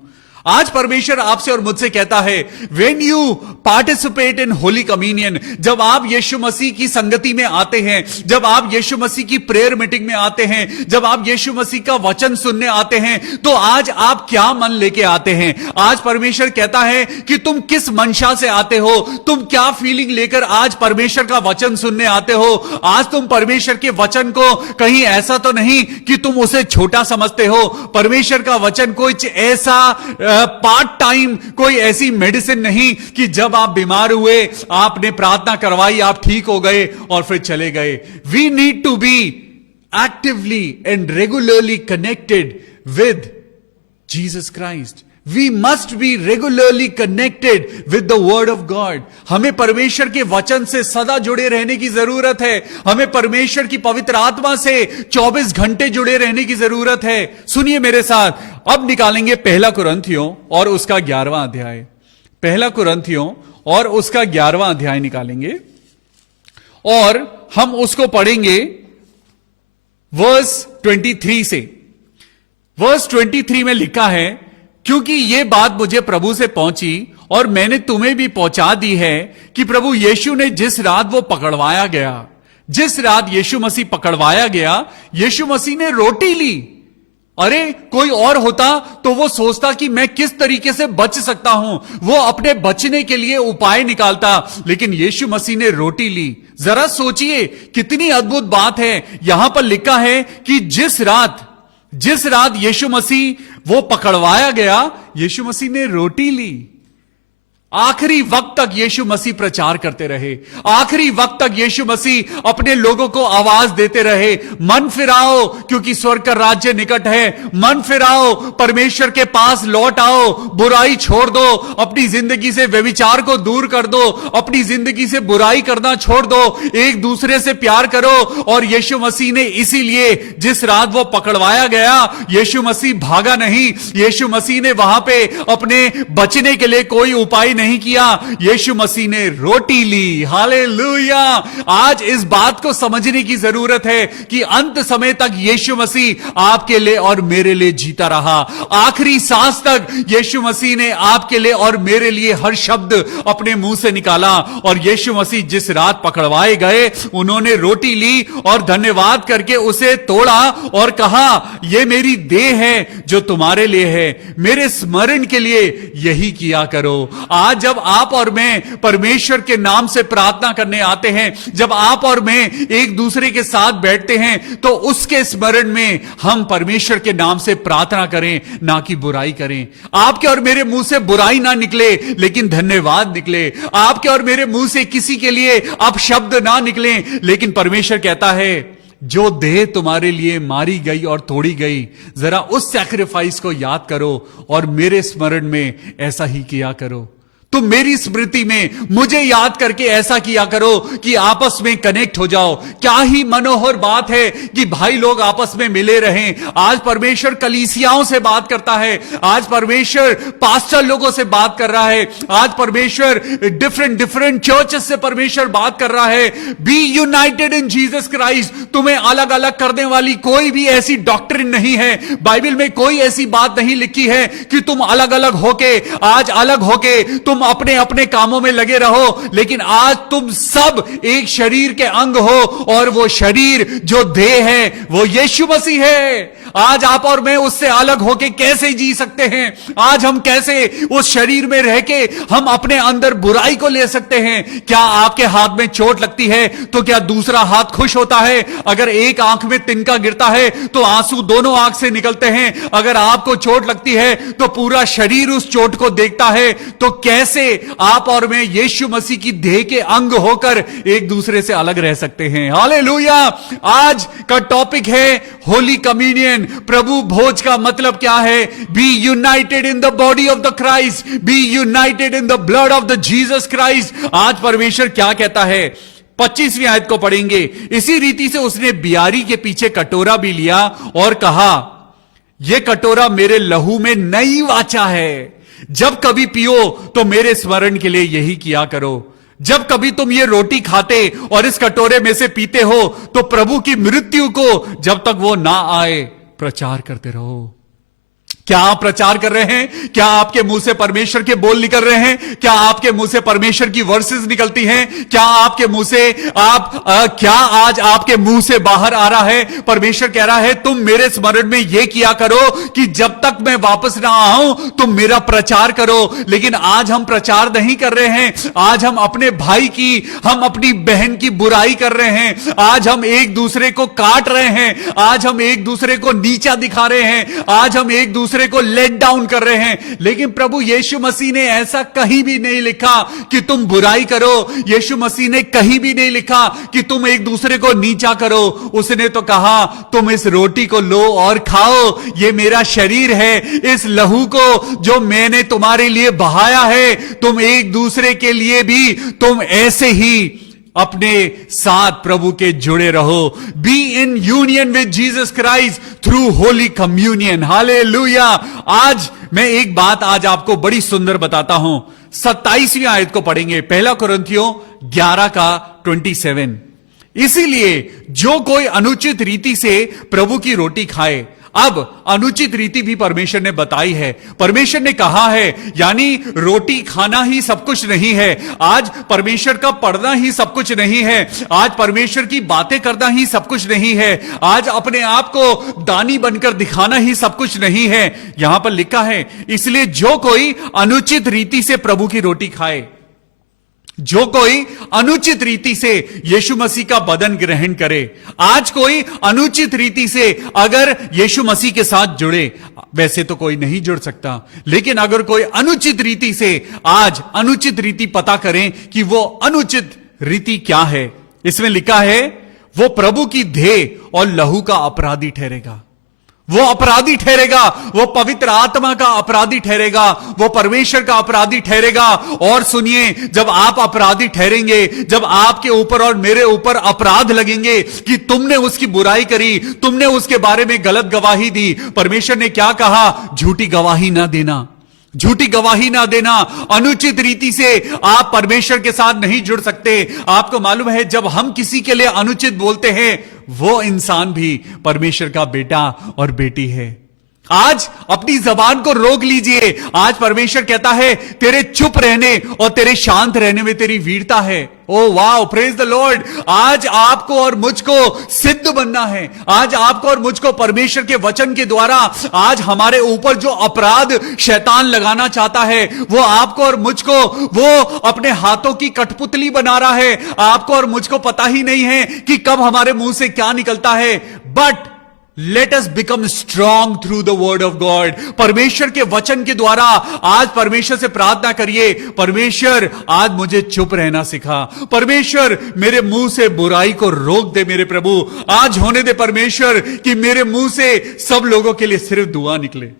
आज परमेश्वर आपसे और मुझसे कहता है, when you participate in holy communion, जब आप यीशु मसीह की संगति में आते हैं, जब आप यीशु मसीह की प्रेयर मीटिंग में आते हैं, जब आप यीशु मसीह का वचन सुनने आते हैं, तो आज आप क्या मन लेके आते हैं? आज परमेश्वर कहता है कि तुम किस मंशा से आते हो, तुम क्या फीलिंग लेकर आज परमेश्वर का वचन सुनने आते हो। आज तुम परमेश्वर के वचन को कहीं ऐसा तो नहीं कि तुम उसे छोटा समझते हो। परमेश्वर का वचन कोई ऐसा पार्ट टाइम, कोई ऐसी मेडिसिन नहीं कि जब आप बीमार हुए आपने प्रार्थना करवाई, आप ठीक हो गए और फिर चले गए। We need to be actively and regularly connected with Jesus Christ. We must be regularly connected with the word of God. हमें परमेश्वर के वचन से सदा जुड़े रहने की जरूरत है। हमें परमेश्वर की पवित्र आत्मा से 24 घंटे जुड़े रहने की जरूरत है। सुनिए मेरे साथ, अब निकालेंगे पहला कुरिन्थियों और उसका 11वां अध्याय। पहला कुरिन्थियों और उसका 11वां अध्याय निकालेंगे और हम उसको पढ़ेंगे वर्स 23 से। वर्स 23 में लिखा है, क्योंकि ये बात मुझे प्रभु से पहुंची और मैंने तुम्हें भी पहुंचा दी है कि प्रभु यीशु ने जिस रात वो पकड़वाया गया, जिस रात यीशु मसीह पकड़वाया गया, यीशु मसीह ने रोटी ली। अरे कोई और होता तो वो सोचता कि मैं किस तरीके से बच सकता हूं, वो अपने बचने के लिए उपाय निकालता, लेकिन यीशु मसीह ने रोटी ली। जरा सोचिए कितनी अद्भुत बात है। यहां पर लिखा है कि जिस रात यीशु मसीह वो पकड़वाया गया, यीशु मसीह ने रोटी ली। आखिरी वक्त तक यीशु मसीह प्रचार करते रहे। आखिरी वक्त तक यीशु मसीह अपने लोगों को आवाज देते रहे, मन फिराओ क्योंकि स्वर्ग का राज्य निकट है। मन फिराओ, परमेश्वर के पास लौट आओ, बुराई छोड़ दो, अपनी जिंदगी से व्यभिचार को दूर कर दो, अपनी जिंदगी से बुराई करना छोड़ दो, एक दूसरे से प्यार करो। और यीशु मसीह ने इसीलिए जिस रात वो पकड़वाया गया, यीशु मसीह भागा नहीं। यीशु मसीह ने वहां पे अपने बचने के लिए कोई उपाय नहीं किया, यीशु मसीह ने रोटी ली। हालेलुया। आज इस बात को समझने की जरूरत है कि अंत समय तक यीशु मसीह आपके लिए और मेरे लिए जीता रहा। आखिरी सांस तक यीशु मसीह ने आपके लिए और मेरे लिए हर शब्द अपने मुंह से निकाला। और यीशु मसीह जिस रात पकड़वाए गए, उन्होंने रोटी ली और धन्यवाद करके उसे तोड़ा और कहा, यह मेरी देह है जो तुम्हारे लिए है, मेरे स्मरण के लिए यही किया करो। आज जब आप और मैं परमेश्वर के नाम से प्रार्थना करने आते हैं, जब आप और मैं एक दूसरे के साथ बैठते हैं, तो उसके स्मरण में हम परमेश्वर के नाम से प्रार्थना करें, ना कि बुराई करें। आपके और मेरे मुंह से बुराई ना निकले, लेकिन धन्यवाद निकले। आपके और मेरे मुंह से किसी के लिए अपशब्द ना निकले, लेकिन परमेश्वर कहता है, जो देह तुम्हारे लिए मारी गई और तोड़ी गई, जरा उस सैक्रिफाइस को याद करो और मेरे स्मरण में ऐसा ही किया करो। तुम मेरी स्मृति में मुझे याद करके ऐसा किया करो कि आपस में कनेक्ट हो जाओ। क्या ही मनोहर बात है कि भाई लोग आपस में मिले रहें। आज परमेश्वर कलीसियाओं से बात करता है, आज परमेश्वर पास्टर लोगों से बात कर रहा है, आज परमेश्वर डिफरेंट चर्चेस से परमेश्वर बात कर रहा है। Be united in Jesus Christ. तुम्हें अलग अलग करने वाली कोई भी ऐसी डॉक्ट्रिन नहीं है। बाइबल में कोई ऐसी बात नहीं लिखी है कि तुम अलग अलग होके, आज अलग होके तुम अपने अपने कामों में लगे रहो, लेकिन आज तुम सब एक शरीर के अंग हो, और वो शरीर जो देह है वो यीशु मसीह है। आज आप और मैं उससे अलग होके कैसे जी सकते हैं? आज हम कैसे उस शरीर में रह के हम अपने अंदर बुराई को ले सकते हैं? क्या आपके हाथ में चोट लगती है तो क्या दूसरा हाथ खुश होता है? अगर एक आंख में तिनका गिरता है तो आंसू दोनों आंख से निकलते हैं। अगर आपको चोट लगती है तो पूरा शरीर उस चोट को देखता है। तो कैसे आप और मैं यीशु मसीह की देह के अंग होकर एक दूसरे से अलग रह सकते हैं? हालेलुया। आज का टॉपिक है होली कम्युनियन। प्रभु भोज का मतलब क्या है? Be united in the body of the Christ, be united in the blood of the Jesus Christ. आज परमेश्वर क्या कहता है? 25वीं आयत को पढ़ेंगे। इसी रीति से उसने बियारी के पीछे कटोरा भी लिया और कहा, यह कटोरा मेरे लहू में नई वाचा है। जब कभी पियो तो मेरे स्मरण के लिए यही किया करो। जब कभी तुम ये रोटी खाते और इस कटोरे में से पीते हो तो प्रभु की मृत्यु को जब तक वो ना आए प्रचार करते रहो। क्या आप प्रचार कर रहे हैं? क्या आपके मुंह से परमेश्वर के बोल निकल रहे हैं? क्या आपके मुंह से परमेश्वर की वर्सेस निकलती हैं? क्या आपके मुंह से क्या आज आपके मुंह से बाहर आ रहा है? परमेश्वर कह रहा है तुम मेरे स्मरण में यह किया करो कि जब तक मैं वापस ना आऊं तुम मेरा प्रचार करो। लेकिन आज हम प्रचार नहीं कर रहे हैं। आज हम अपने भाई की, हम अपनी बहन की बुराई कर रहे हैं। आज हम एक दूसरे को काट रहे हैं। आज हम एक दूसरे को नीचा दिखा रहे हैं। आज हम एक दूसरे को लेट डाउन कर रहे हैं। लेकिन प्रभु यीशु मसीह ने ऐसा कहीं भी नहीं लिखा कि तुम बुराई करो। यीशु मसीह ने कहीं भी नहीं लिखा कि तुम एक दूसरे को नीचा करो। उसने तो कहा तुम इस रोटी को लो और खाओ, ये मेरा शरीर है। इस लहू को जो मैंने तुम्हारे लिए बहाया है, तुम एक दूसरे के लिए भी तुम ऐसे ही अपने साथ प्रभु के जुड़े रहो। Be in union with Jesus Christ through holy communion. Hallelujah. आज मैं एक बात आज आपको बड़ी सुंदर बताता हूं। 27वीं आयत को पढ़ेंगे, 1 कुरिन्थियों 11 का 27। इसीलिए जो कोई अनुचित रीति से प्रभु की रोटी खाए, अब अनुचित रीति भी परमेश्वर ने बताई है। परमेश्वर ने कहा है, यानी रोटी खाना ही सब कुछ नहीं है। आज परमेश्वर का पढ़ना ही सब कुछ नहीं है। आज परमेश्वर की बातें करना ही सब कुछ नहीं है। आज अपने आप को दानी बनकर दिखाना ही सब कुछ नहीं है। यहां पर लिखा है, इसलिए जो कोई अनुचित रीति से प्रभु की रोटी खाए, जो कोई अनुचित रीति से यीशु मसीह का बदन ग्रहण करे। आज कोई अनुचित रीति से अगर यीशु मसीह के साथ जुड़े, वैसे तो कोई नहीं जुड़ सकता, लेकिन अगर कोई अनुचित रीति से आज अनुचित रीति पता करें कि वो अनुचित रीति क्या है। इसमें लिखा है, वो प्रभु की देह और लहू का अपराधी ठहरेगा। वो अपराधी ठहरेगा, वो पवित्र आत्मा का अपराधी ठहरेगा, वो परमेश्वर का अपराधी ठहरेगा। और सुनिए, जब आप अपराधी ठहरेंगे, जब आपके ऊपर और मेरे ऊपर अपराध लगेंगे कि तुमने उसकी बुराई करी, तुमने उसके बारे में गलत गवाही दी, परमेश्वर ने क्या कहा? झूठी गवाही ना देना, झूठी गवाही ना देना। अनुचित रीति से आप परमेश्वर के साथ नहीं जुड़ सकते। आपको मालूम है, जब हम किसी के लिए अनुचित बोलते हैं, वो इंसान भी परमेश्वर का बेटा और बेटी है। आज अपनी जबान को रोक लीजिए। आज परमेश्वर कहता है, तेरे चुप रहने और तेरे शांत रहने में तेरी वीरता है। ओ वाह, प्रेज द लॉर्ड। आज आपको और मुझको सिद्ध बनना है। आज आपको और मुझको परमेश्वर के वचन के द्वारा आज हमारे ऊपर जो अपराध शैतान लगाना चाहता है, वो आपको और मुझको वो अपने हाथों की कठपुतली बना रहा है। आपको और मुझको पता ही नहीं है कि कब हमारे मुंह से क्या निकलता है। But let us become strong through the word of God. परमेश्वर के वचन के द्वारा आज परमेश्वर से प्रार्थना करिए, परमेश्वर आज मुझे चुप रहना सिखा। परमेश्वर मेरे मुंह से बुराई को रोक दे मेरे प्रभु। आज होने दे परमेश्वर कि मेरे मुंह से सब लोगों के लिए सिर्फ दुआ निकले,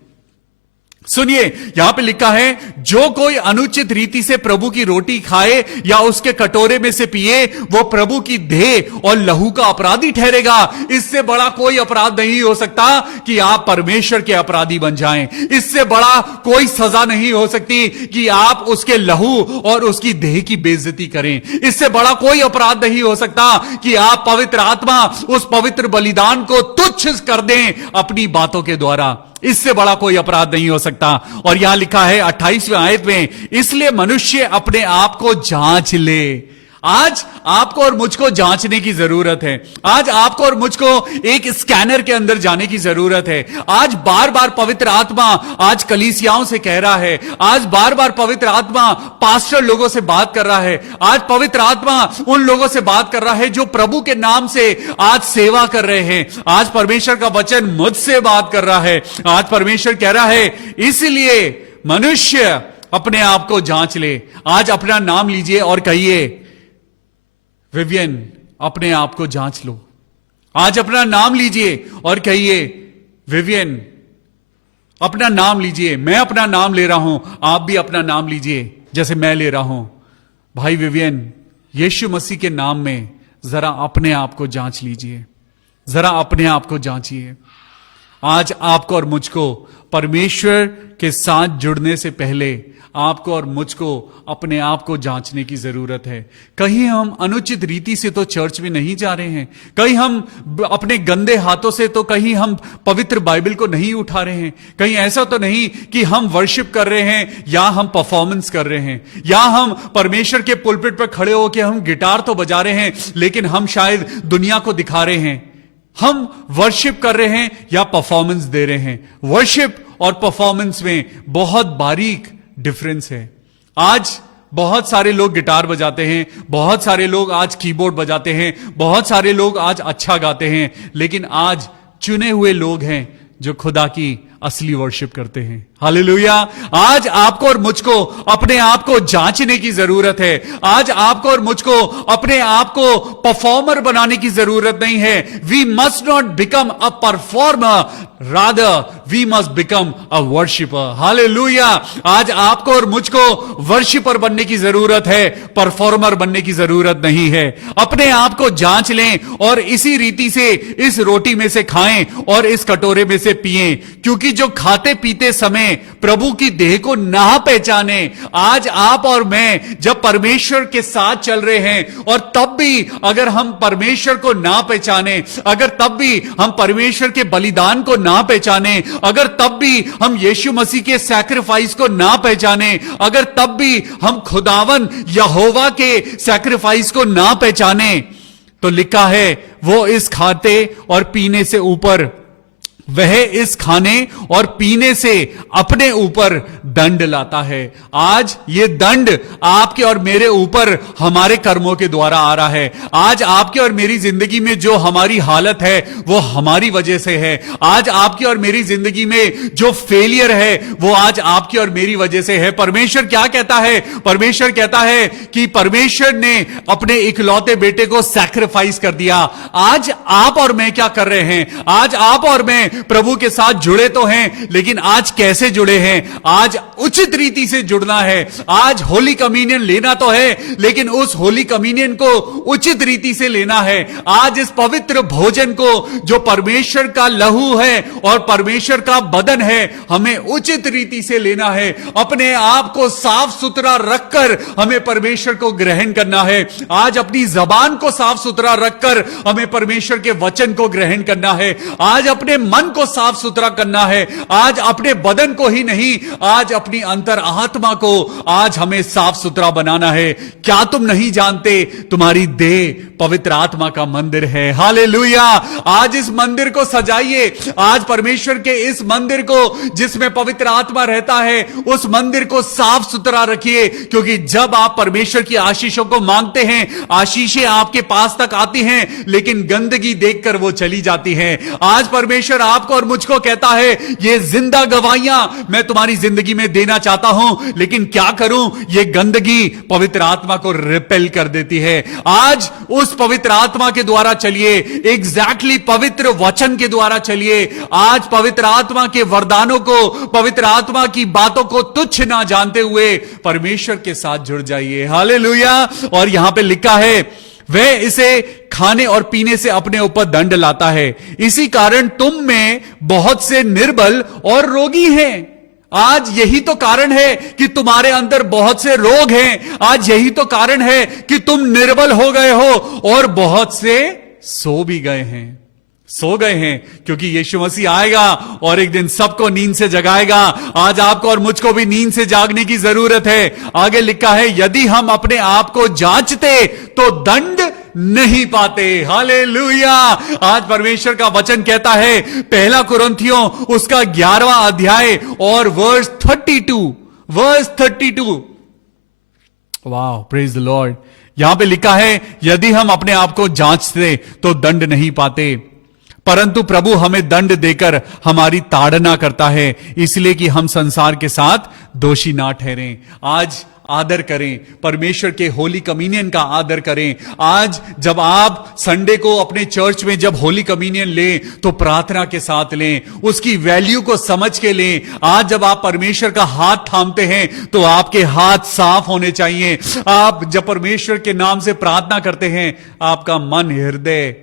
सुनिए, यहां पे लिखा है, जो कोई अनुचित रीति से प्रभु की रोटी खाए या उसके कटोरे में से पिए, वो प्रभु की देह और लहू का अपराधी ठहरेगा। इससे बड़ा कोई अपराध नहीं हो सकता कि आप परमेश्वर के अपराधी बन जाएं। इससे बड़ा कोई सजा नहीं हो सकती कि आप उसके लहू और उसकी देह की बेइज्जती करें। इससे बड़ा कोई अपराध नहीं हो सकता कि आप पवित्र आत्मा, उस पवित्र बलिदान को तुच्छ कर दें अपनी बातों के द्वारा। इससे बड़ा कोई अपराध नहीं हो सकता। और यहां लिखा है 28वें आयत में, इसलिए मनुष्य अपने आप को जांच ले। आज आपको और मुझको जांचने की जरूरत है। आज आपको और मुझको एक स्कैनर के अंदर जाने की जरूरत है। आज बार बार पवित्र आत्मा आज कलीसियाओं से कह रहा है, आज बार बार पवित्र आत्मा पास्टर लोगों से बात कर रहा है, आज पवित्र आत्मा उन लोगों से बात कर रहा है जो प्रभु के नाम से आज सेवा कर रहे हैं। आज परमेश्वर का वचन मुझसे बात कर रहा है। आज परमेश्वर कह रहा है, इसलिए मनुष्य अपने आप को जांच ले। आज अपना नाम लीजिए और कहिए, विवियन अपने आप को जांच लो। आज अपना नाम लीजिए और कहिए, विवियन अपना नाम लीजिए। मैं अपना नाम ले रहा हूं, आप भी अपना नाम लीजिए जैसे मैं ले रहा हूं। भाई विवियन, यीशु मसीह के नाम में जरा अपने आप को जांच लीजिए, जरा अपने आप को जांचिए। आज आपको और मुझको परमेश्वर के साथ जुड़ने से पहले आपको और मुझको अपने आप को जांचने की जरूरत है। कहीं हम अनुचित रीति से तो चर्च में नहीं जा रहे हैं, कहीं हम अपने गंदे हाथों से तो कहीं हम पवित्र बाइबल को नहीं उठा रहे हैं, कहीं ऐसा तो नहीं कि हम वर्शिप कर रहे हैं या हम परफॉर्मेंस कर रहे हैं, या हम परमेश्वर के पुलपिट पर खड़े होकर हम गिटार तो बजा रहे हैं लेकिन हम शायद दुनिया को दिखा रहे हैं। हम वर्शिप कर रहे हैं या परफॉर्मेंस दे रहे हैं। वर्शिप और परफॉर्मेंस में बहुत बारीक डिफरेंस है। आज बहुत सारे लोग गिटार बजाते हैं, बहुत सारे लोग आज कीबोर्ड बजाते हैं, बहुत सारे लोग आज अच्छा गाते हैं, लेकिन आज चुने हुए लोग हैं जो खुदा की असली वर्शिप करते हैं। हालेलुया। आज आपको और मुझको अपने आप को जांचने की जरूरत है। आज आपको और मुझको अपने आप को परफॉर्मर बनाने की जरूरत नहीं है। We must not become a performer, rather we must become a worshipper. Hallelujah. आज आपको और मुझको वर्शिपर बनने की जरूरत है, परफॉर्मर बनने की जरूरत नहीं है। अपने आप को जांच लें और इसी रीति से इस रोटी में से खाएं और इस कटोरे में से पिएं, क्योंकि जो खाते पीते समय प्रभु की देह को ना पहचाने। आज आप और मैं जब परमेश्वर के साथ चल रहे हैं और तब भी अगर हम परमेश्वर को ना पहचाने, अगर तब भी हम परमेश्वर के बलिदान को ना पहचाने, अगर तब भी हम यीशु मसीह के सैक्रिफाइस को ना पहचाने, अगर तब भी हम खुदावन यहोवा के सैक्रिफाइस को ना पहचाने, तो लिखा है वो इस खाते और पीने से ऊपर, वह इस खाने और पीने से अपने ऊपर दंड लाता है। आज ये दंड आपके और मेरे ऊपर हमारे कर्मों के द्वारा आ रहा है। आज आपके और मेरी जिंदगी में जो हमारी हालत है वो हमारी वजह से है। आज आपकी और मेरी जिंदगी में जो फेलियर है वो आज आपकी और मेरी वजह से है। परमेश्वर क्या कहता है? परमेश्वर कहता है कि परमेश्वर ने अपने इकलौते बेटे को सैक्रिफाइस कर दिया। आज आप और मैं क्या कर रहे हैं? आज आप और मैं प्रभु के साथ जुड़े तो हैं, लेकिन आज कैसे जुड़े हैं? आज उचित रीति से जुड़ना है। आज होली कम्युनियन लेना तो है, लेकिन उस होली कम्युनियन को उचित रीति से लेना है। आज इस पवित्र भोजन को जो परमेश्वर का लहू है और परमेश्वर का बदन है, हमें उचित रीति से लेना है। अपने आप को साफ सुथरा रखकर हमें परमेश्वर को ग्रहण करना है। आज अपनी जबान को साफ सुथरा रखकर हमें परमेश्वर के वचन को ग्रहण करना है। आज अपने मन को साफ सुथरा करना है। आज अपने बदन को ही नहीं, आज अपनी अंतर आत्मा को आज हमें साफ सुथरा बनाना है। क्या तुम नहीं जानते तुम्हारी देह पवित्र आत्मा का मंदिर है? हालेलुया। आज इस मंदिर को सजाइए। आज परमेश्वर के इस मंदिर को जिसमें पवित्र आत्मा रहता है, उस मंदिर को साफ सुथरा रखिए, क्योंकि जब आप परमेश्वर की आशीषों को मांगते हैं, आशीषें आपके पास तक आती हैं, लेकिन गंदगी देखकर वो चली जाती हैं। आज परमेश्वर आपको और मुझको कहता है, ये जिंदा गवाहियां मैं तुम्हारी जिंदगी में देना चाहता हूं, लेकिन क्या करूं, ये गंदगी पवित्र आत्मा को रिपेल कर देती है। आज उस पवित्र आत्मा के द्वारा चलिए, एग्जैक्टली पवित्र वचन के द्वारा चलिए। आज पवित्र आत्मा के वरदानों को, पवित्र आत्मा की बातों को तुच्छ ना जानते हुए परमेश्वर के साथ जुड़ जाइए। हालेलुया। और यहां पे लिखा है, वह इसे खाने और पीने से अपने ऊपर दंड लाता है, इसी कारण तुम में बहुत से निर्बल और रोगी हैं। आज यही तो कारण है कि तुम्हारे अंदर बहुत से रोग हैं। आज यही तो कारण है कि तुम निर्बल हो गए हो और बहुत से सो भी गए हैं। सो गए हैं क्योंकि यीशु मसीह आएगा और एक दिन सबको नींद से जगाएगा। आज आपको और मुझको भी नींद से जागने की जरूरत है। आगे लिखा है, यदि हम अपने आप को जांचते तो दंड नहीं पाते। हालेलुया। आज परमेश्वर का वचन कहता है, पहला कुरिन्थियों उसका 11वां अध्याय और वर्स 32। वाह, प्रेज द लॉर्ड। यहां पे लिखा है, यदि हम अपने आप को जांचते तो दंड नहीं पाते, परंतु प्रभु हमें दंड देकर हमारी ताड़ना करता है, इसलिए कि हम संसार के साथ दोषी ना ठहरें। आज आदर करें, परमेश्वर के होली कम्युनियन का आदर करें। आज जब आप संडे को अपने चर्च में जब होली कम्युनियन लें तो प्रार्थना के साथ लें, उसकी वैल्यू को समझ के लें। आज जब आप परमेश्वर का हाथ थामते हैं तो आपके हाथ साफ होने चाहिए। आप जब परमेश्वर के नाम से प्रार्थना करते हैं, आपका मन, हृदय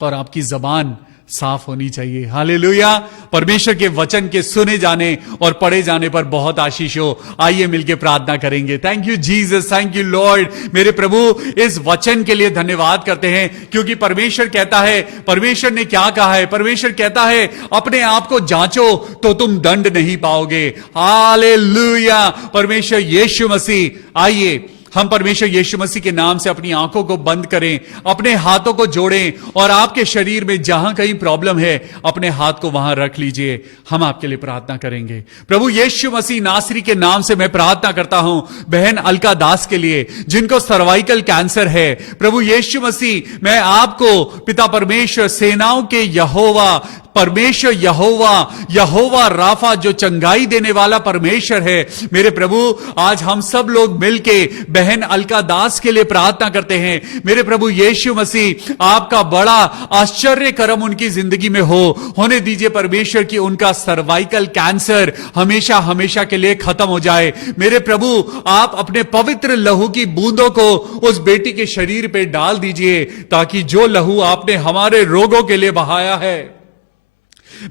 और आपकी जबान साफ होनी चाहिए। हालेलुया। परमेश्वर के वचन के सुने जाने और पढ़े जाने पर बहुत आशीष हो। आइए मिलकर प्रार्थना करेंगे। Thank you Jesus, thank you Lord. मेरे प्रभु, इस वचन के लिए धन्यवाद करते हैं, क्योंकि परमेश्वर कहता है, परमेश्वर ने क्या कहा है? परमेश्वर कहता है, अपने आप को जांचो तो तुम दंड नहीं पाओगे। हालेलुया। परमेश्वर यीशु मसीह, आइए हम परमेश्वर यीशु मसीह के नाम से अपनी आंखों को बंद करें, अपने हाथों को जोड़ें और आपके शरीर में जहां कहीं प्रॉब्लम है, अपने हाथ को वहां रख लीजिए। हम आपके लिए प्रार्थना करेंगे। प्रभु यीशु मसीह नासरी के नाम से मैं प्रार्थना करता हूं बहन अलका दास के लिए, जिनको सर्वाइकल कैंसर है। प्रभु यीशु मसीह, मैं आपको पिता परमेश्वर, सेनाओं के यहोवा, परमेश्वर यहोवा राफा, जो चंगाई देने वाला परमेश्वर है, मेरे प्रभु, आज हम सब लोग मिलके बहन अलका दास के लिए प्रार्थना करते हैं। मेरे प्रभु यीशु मसीह, आपका बड़ा आश्चर्य कर्म उनकी जिंदगी में होने दीजिए परमेश्वर, की उनका सर्वाइकल कैंसर हमेशा हमेशा के लिए खत्म हो जाए। मेरे प्रभु, आप अपने पवित्र लहू की बूंदों को उस बेटी के शरीर पे डाल दीजिए, ताकि जो लहू आपने हमारे रोगों के लिए बहाया है,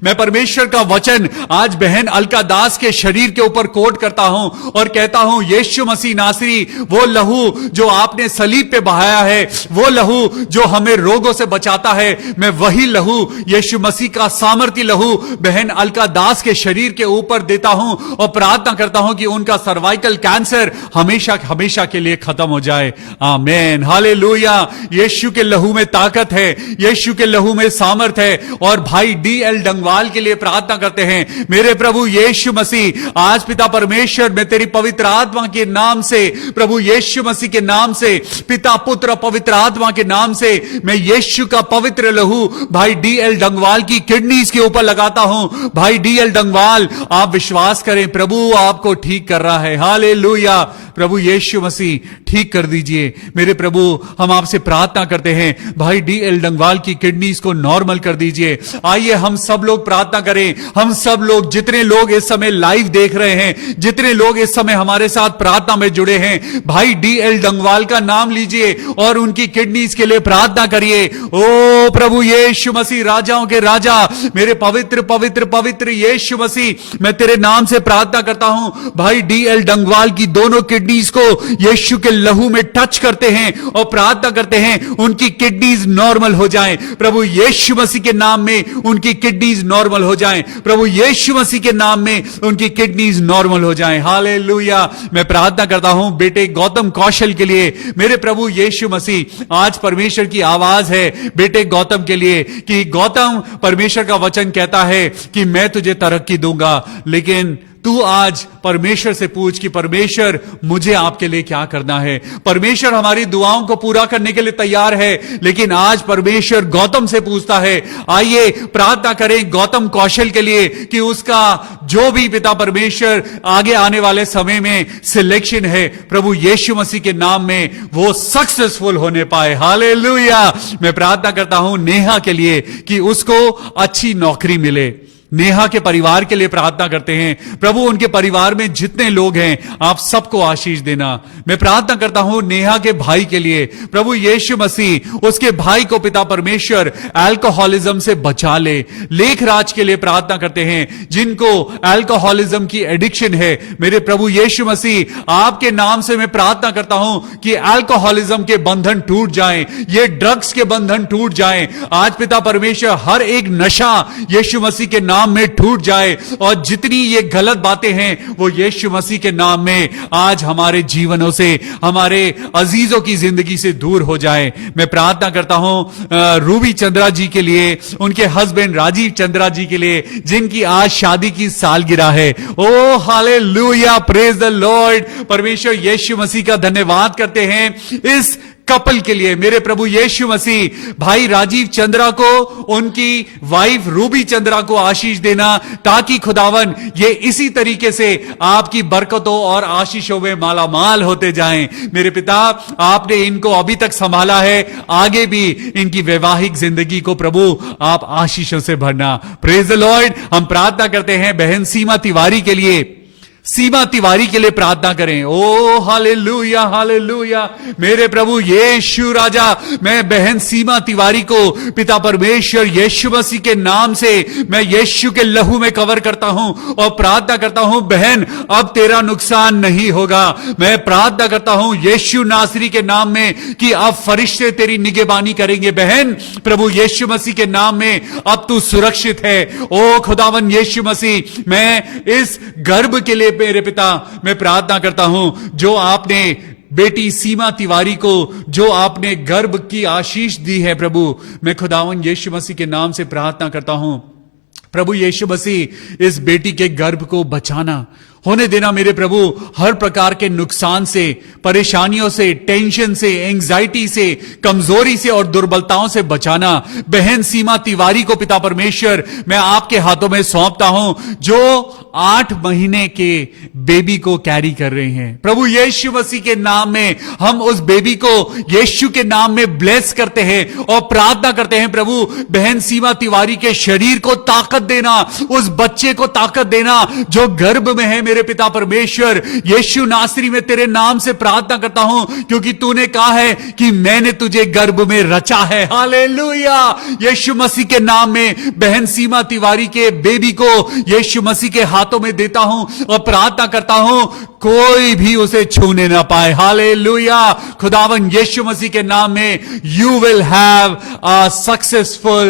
मैं परमेश्वर का वचन आज बहन अलका दास के शरीर के ऊपर कोट करता हूं और कहता हूं, यीशु मसीह नासरी, वो लहू जो आपने सलीब पे बहाया है, वो लहू जो हमें रोगों से बचाता है, मैं वही लहू, यीशु मसीह का सामर्थी लहू बहन अलका दास के शरीर के ऊपर देता हूं और प्रार्थना करता हूं कि उनका सर्वाइकल कैंसर हमेशा हमेशा के लिए खत्म हो जाए। आमीन, हालेलुया। यीशु के लहू में ताकत है, यीशु के लहू में सामर्थ है। और भाई DL डंगवाल के लिए प्रार्थना करते हैं। मेरे प्रभु यीशु मसीह, आज पिता परमेश्वर, मैं तेरी पवित्र आत्मा के नाम से, प्रभु यीशु मसीह के नाम से, पिता पुत्र पवित्र आत्मा के नाम से, मैं यीशु का पवित्र लहू भाई DL डंगवाल की किडनीज के ऊपर लगाता हूं। भाई DL डंगवाल, आप विश्वास करें, प्रभु आपको ठीक कर रहा है। हालेलुया। प्रभु यीशु मसीह, ठीक कर दीजिए। मेरे प्रभु, हम आपसे प्रार्थना करते हैं, भाई DL डंगवाल की किडनीज को नॉर्मल कर दीजिए। आइए हम सब लोग प्रार्थना करें। हम सब लोग, जितने लोग इस समय लाइव देख रहे हैं, जितने लोग इस समय हमारे साथ प्रार्थना में जुड़े हैं, भाई DL डंगवाल का नाम लीजिए और उनकी किडनीज के लिए प्रार्थना करिए। ओ प्रभु यीशु मसीह, राजाओं के राजा, मेरे पवित्र पवित्र पवित्र यीशु मसीह, मैं तेरे नाम से प्रार्थना करता हूं, भाई DL डंगवाल की दोनों किडनीज को यीशु के लहू में टच करते हैं और प्रार्थना करते हैं, उनकी किडनीज नॉर्मल हो जाएं। प्रभु यीशु मसीह के नाम में उनकी किडनीज नॉर्मल हो जाएं। प्रभु यीशु मसीह के नाम में उनकी किडनीज नॉर्मल हो जाएं। हालेलुया। मैं प्रार्थना करता हूं बेटे गौतम कौशल के लिए। मेरे प्रभु यीशु मसीह, आज परमेश्वर की आवाज है बेटे गौतम के लिए कि गौतम, परमेश्वर का वचन कहता है कि मैं तुझे तरक्की दूंगा, लेकिन तू आज परमेश्वर से पूछ कि परमेश्वर मुझे आपके लिए क्या करना है। परमेश्वर हमारी दुआओं को पूरा करने के लिए तैयार है, लेकिन आज परमेश्वर गौतम से पूछता है। आइए प्रार्थना करें गौतम कौशल के लिए कि उसका जो भी पिता परमेश्वर आगे आने वाले समय में सिलेक्शन है, प्रभु यीशु मसीह के नाम में वो सक्सेसफुल होने पाए। हालेलुया। मैं प्रार्थना करता हूं नेहा के लिए कि उसको अच्छी नौकरी मिले। नेहा के परिवार के लिए प्रार्थना करते हैं। प्रभु उनके परिवार में जितने लोग हैं आप सबको आशीष देना। मैं प्रार्थना करता हूं नेहा के भाई के लिए, प्रभु यीशु मसीह उसके भाई को पिता परमेश्वर अल्कोहलिज्म से बचा ले। लेखराज के लिए प्रार्थना करते हैं जिनको अल्कोहलिज्म की एडिक्शन है। मेरे प्रभु यीशु मसीह आपके नाम से मैं प्रार्थना करता हूं कि अल्कोहलिज्म के बंधन टूट जाएं, ये ड्रग्स के बंधन टूट जाएं। आज पिता परमेश्वर हर एक नशा यीशु मसीह के नाम में टूट जाए और जितनी ये गलत बातें हैं वो यीशु मसीह के नाम में आज हमारे जीवनों से, हमारे अजीजों की जिंदगी से दूर हो जाए। मैं प्रार्थना करता हूं रूबी चंद्रा जी के लिए, उनके हस्बैंड राजीव चंद्रा जी के लिए जिनकी आज शादी की सालगिरह है। Oh hallelujah, praise the Lord. परमेश्वर यीशु मसीह का धन्यवाद करते हैं इस कपल के लिए। मेरे प्रभु यीशु मसीह भाई राजीव चंद्रा को, उनकी वाइफ रूबी चंद्रा को आशीष देना, ताकि खुदावन ये इसी तरीके से आपकी बरकतों और आशीषों में मालामाल होते जाएं। मेरे पिता आपने इनको अभी तक संभाला है, आगे भी इनकी वैवाहिक जिंदगी को प्रभु आप आशीषों से भरना। Praise the Lord. हम प्रार्थना करते हैं बहन सीमा तिवारी के लिए। सीमा तिवारी के लिए प्रार्थना करें। ओ हालेलुया, हालेलुया। मेरे प्रभु यीशु राजा, मैं बहन सीमा तिवारी को पिता परमेश्वर यीशु मसीह के नाम से मैं यीशु के लहू में कवर करता हूं और प्रार्थना करता हूं बहन अब तेरा नुकसान नहीं होगा। मैं प्रार्थना करता हूं यीशु नासरी के नाम में कि अब फरिश्ते तेरी निगहबानी करेंगे। बहन प्रभु यीशु मसीह के नाम में अब तू सुरक्षित है। ओ खुदावन यीशु मसीह, मैं इस गर्भ के लिए मेरे पिता मैं प्रार्थना करता हूं, जो आपने बेटी सीमा तिवारी को जो आपने गर्भ की आशीष दी है, प्रभु मैं खुदावन यीशु मसीह के नाम से प्रार्थना करता हूं। प्रभु यीशु मसीह इस बेटी के गर्भ को बचाना, होने देना मेरे प्रभु, हर प्रकार के नुकसान से, परेशानियों से, टेंशन से, एंजाइटी से, कमजोरी से और दुर्बलताओं से बचाना। बहन सीमा तिवारी को पिता परमेश्वर मैं आपके हाथों में सौंपता हूं, जो 8 महीने के बेबी को कैरी कर रहे हैं। प्रभु यीशु मसीह के नाम में हम उस बेबी को यीशु के नाम में ब्लेस करते हैं और प्रार्थना करते हैं प्रभु बहन सीमा तिवारी के शरीर को ताकत देना, उस बच्चे को ताकत देना जो गर्भ में है। मेरे पिता परमेश्वर यीशु नासरी में तेरे नाम से प्रार्थना करता हूं, क्योंकि तूने कहा है कि मैंने तुझे गर्भ में रचा है। हालेलुया। यीशु मसीह के नाम में बहन सीमा तिवारी के बेबी को यीशु मसीह के हाथों में देता हूं और प्रार्थना करता हूं कोई भी उसे छूने ना पाए। हालेलुया। खुदावन यीशु मसीह के नाम में you will have a successful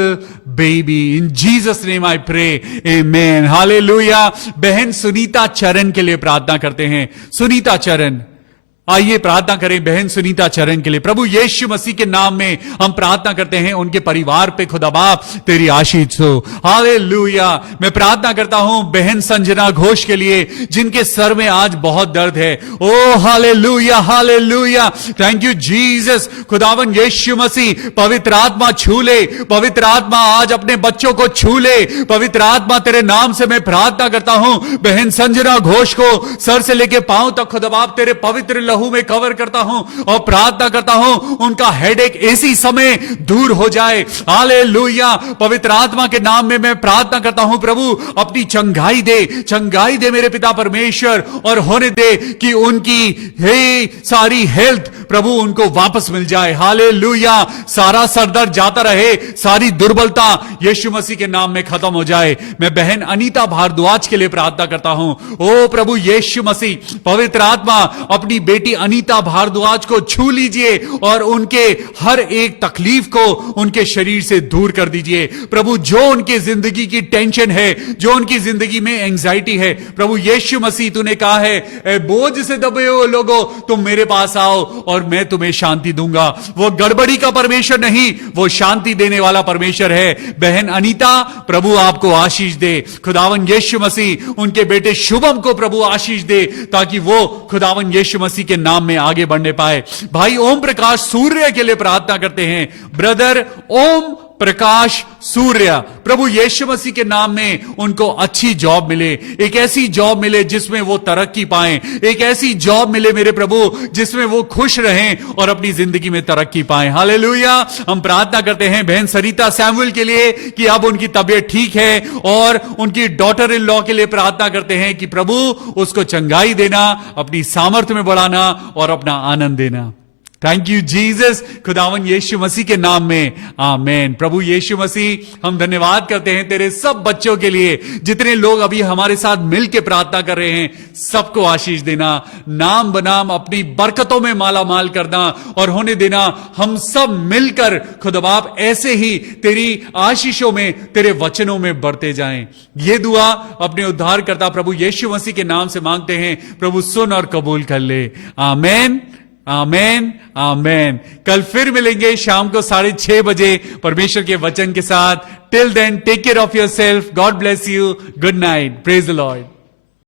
baby in Jesus name I pray, amen. Hallelujah. बहन सुनीता चरण के लिए प्रार्थना करते हैं। सुनीता चरण, आइए प्रार्थना करें बहन सुनीता चरण के लिए। प्रभु यीशु मसीह के नाम में हम प्रार्थना करते हैं उनके परिवार पे खुदा बाप तेरी आशीष हो। हालेलुया। मैं प्रार्थना करता हूं बहन संजना घोष के लिए, जिनके सर में आज बहुत दर्द है। Oh hallelujah, hallelujah. Thank you Jesus. खुदावन यीशु मसीह पवित्र आत्मा छू ले, पवित्र आत्मा आज अपने बच्चों को छू ले। पवित्र आत्मा तेरे नाम से मैं प्रार्थना करता हूं बहन संजना घोष को सर से लेके पांव तक खुदा बाप तेरे पवित्र में कवर करता हूं और प्रार्थना करता हूं उनका हेडेक इसी समय दूर हो जाए। हालेलुया। पवित्र आत्मा के नाम में मैं प्रार्थना करता हूं प्रभु अपनी चंगाई दे, चंगाई दे मेरे पिता परमेश्वर, और होने दे कि उनकी सारी हेल्थ प्रभु उनको वापस मिल जाए। हालेलुया। सारा सरदर्द जाता रहे, सारी दुर्बलता यीशु मसीह के नाम में खत्म हो जाए। मैं बहन अनीता भारद्वाज के लिए प्रार्थना करता हूं। ओ प्रभु यीशु मसीह, पवित्र आत्मा अपनी बेटी बेटी अनीता भारद्वाज को छू लीजिए और उनके हर एक तकलीफ को उनके शरीर से दूर कर दीजिए। प्रभु, जो उनकी जिंदगी की टेंशन है, जो उनकी जिंदगी में एंजाइटी है, प्रभु यीशु मसीह तूने कहा है, ए बोझ से दबे हुए लोगों तुम मेरे पास आओ और मैं तुम्हें शांति दूंगा। वो गड़बड़ी का परमेश्वर नहीं, वो शांति देने वाला परमेश्वर है। बहन अनीता, प्रभु आपको आशीष दे। खुदावन यीशु मसीह उनके बेटे शुभम को प्रभु आशीष दे, ताकि वो खुदावन यीशु मसीह के नाम में आगे बढ़ने पाए। भाई ओम प्रकाश सूर्य के लिए प्रार्थना करते हैं। ब्रदर ओम प्रकाश सूर्य, प्रभु यीशु मसीह के नाम में उनको अच्छी जॉब मिले, एक ऐसी जॉब मिले जिसमें वो तरक्की पाएं, एक ऐसी जॉब मिले मेरे प्रभु जिसमें वो खुश रहें और अपनी जिंदगी में तरक्की पाएं। हालेलुया। हम प्रार्थना करते हैं बहन सरिता सैमुअल के लिए कि अब उनकी तबीयत ठीक है, और उनकी डॉटर इन लॉ के लिए प्रार्थना करते हैं कि प्रभु उसको चंगाई देना, अपनी सामर्थ्य में बढ़ाना और अपना आनंद देना। थैंक यू जीसस, खुदावन यीशु मसीह के नाम में आमेन। प्रभु यीशु मसीह, हम धन्यवाद करते हैं तेरे सब बच्चों के लिए, जितने लोग अभी हमारे साथ मिलकर प्रार्थना कर रहे हैं, सबको आशीष देना, नाम बनाम अपनी बरकतों में माला माल करना और होने देना। हम सब मिलकर खुदा बाप ऐसे ही तेरी आशीषों में, तेरे वचनों में बढ़ते जाएं। ये दुआ अपने उद्धारकर्ता प्रभु यीशु मसीह के नाम से मांगते हैं। प्रभु सुन और कबूल कर ले। आमेन, आमेन, आमेन। कल फिर मिलेंगे शाम को 6:30 बजे परमेश्वर के वचन के साथ। Till then take care of yourself. God bless you. Good night. Praise the Lord.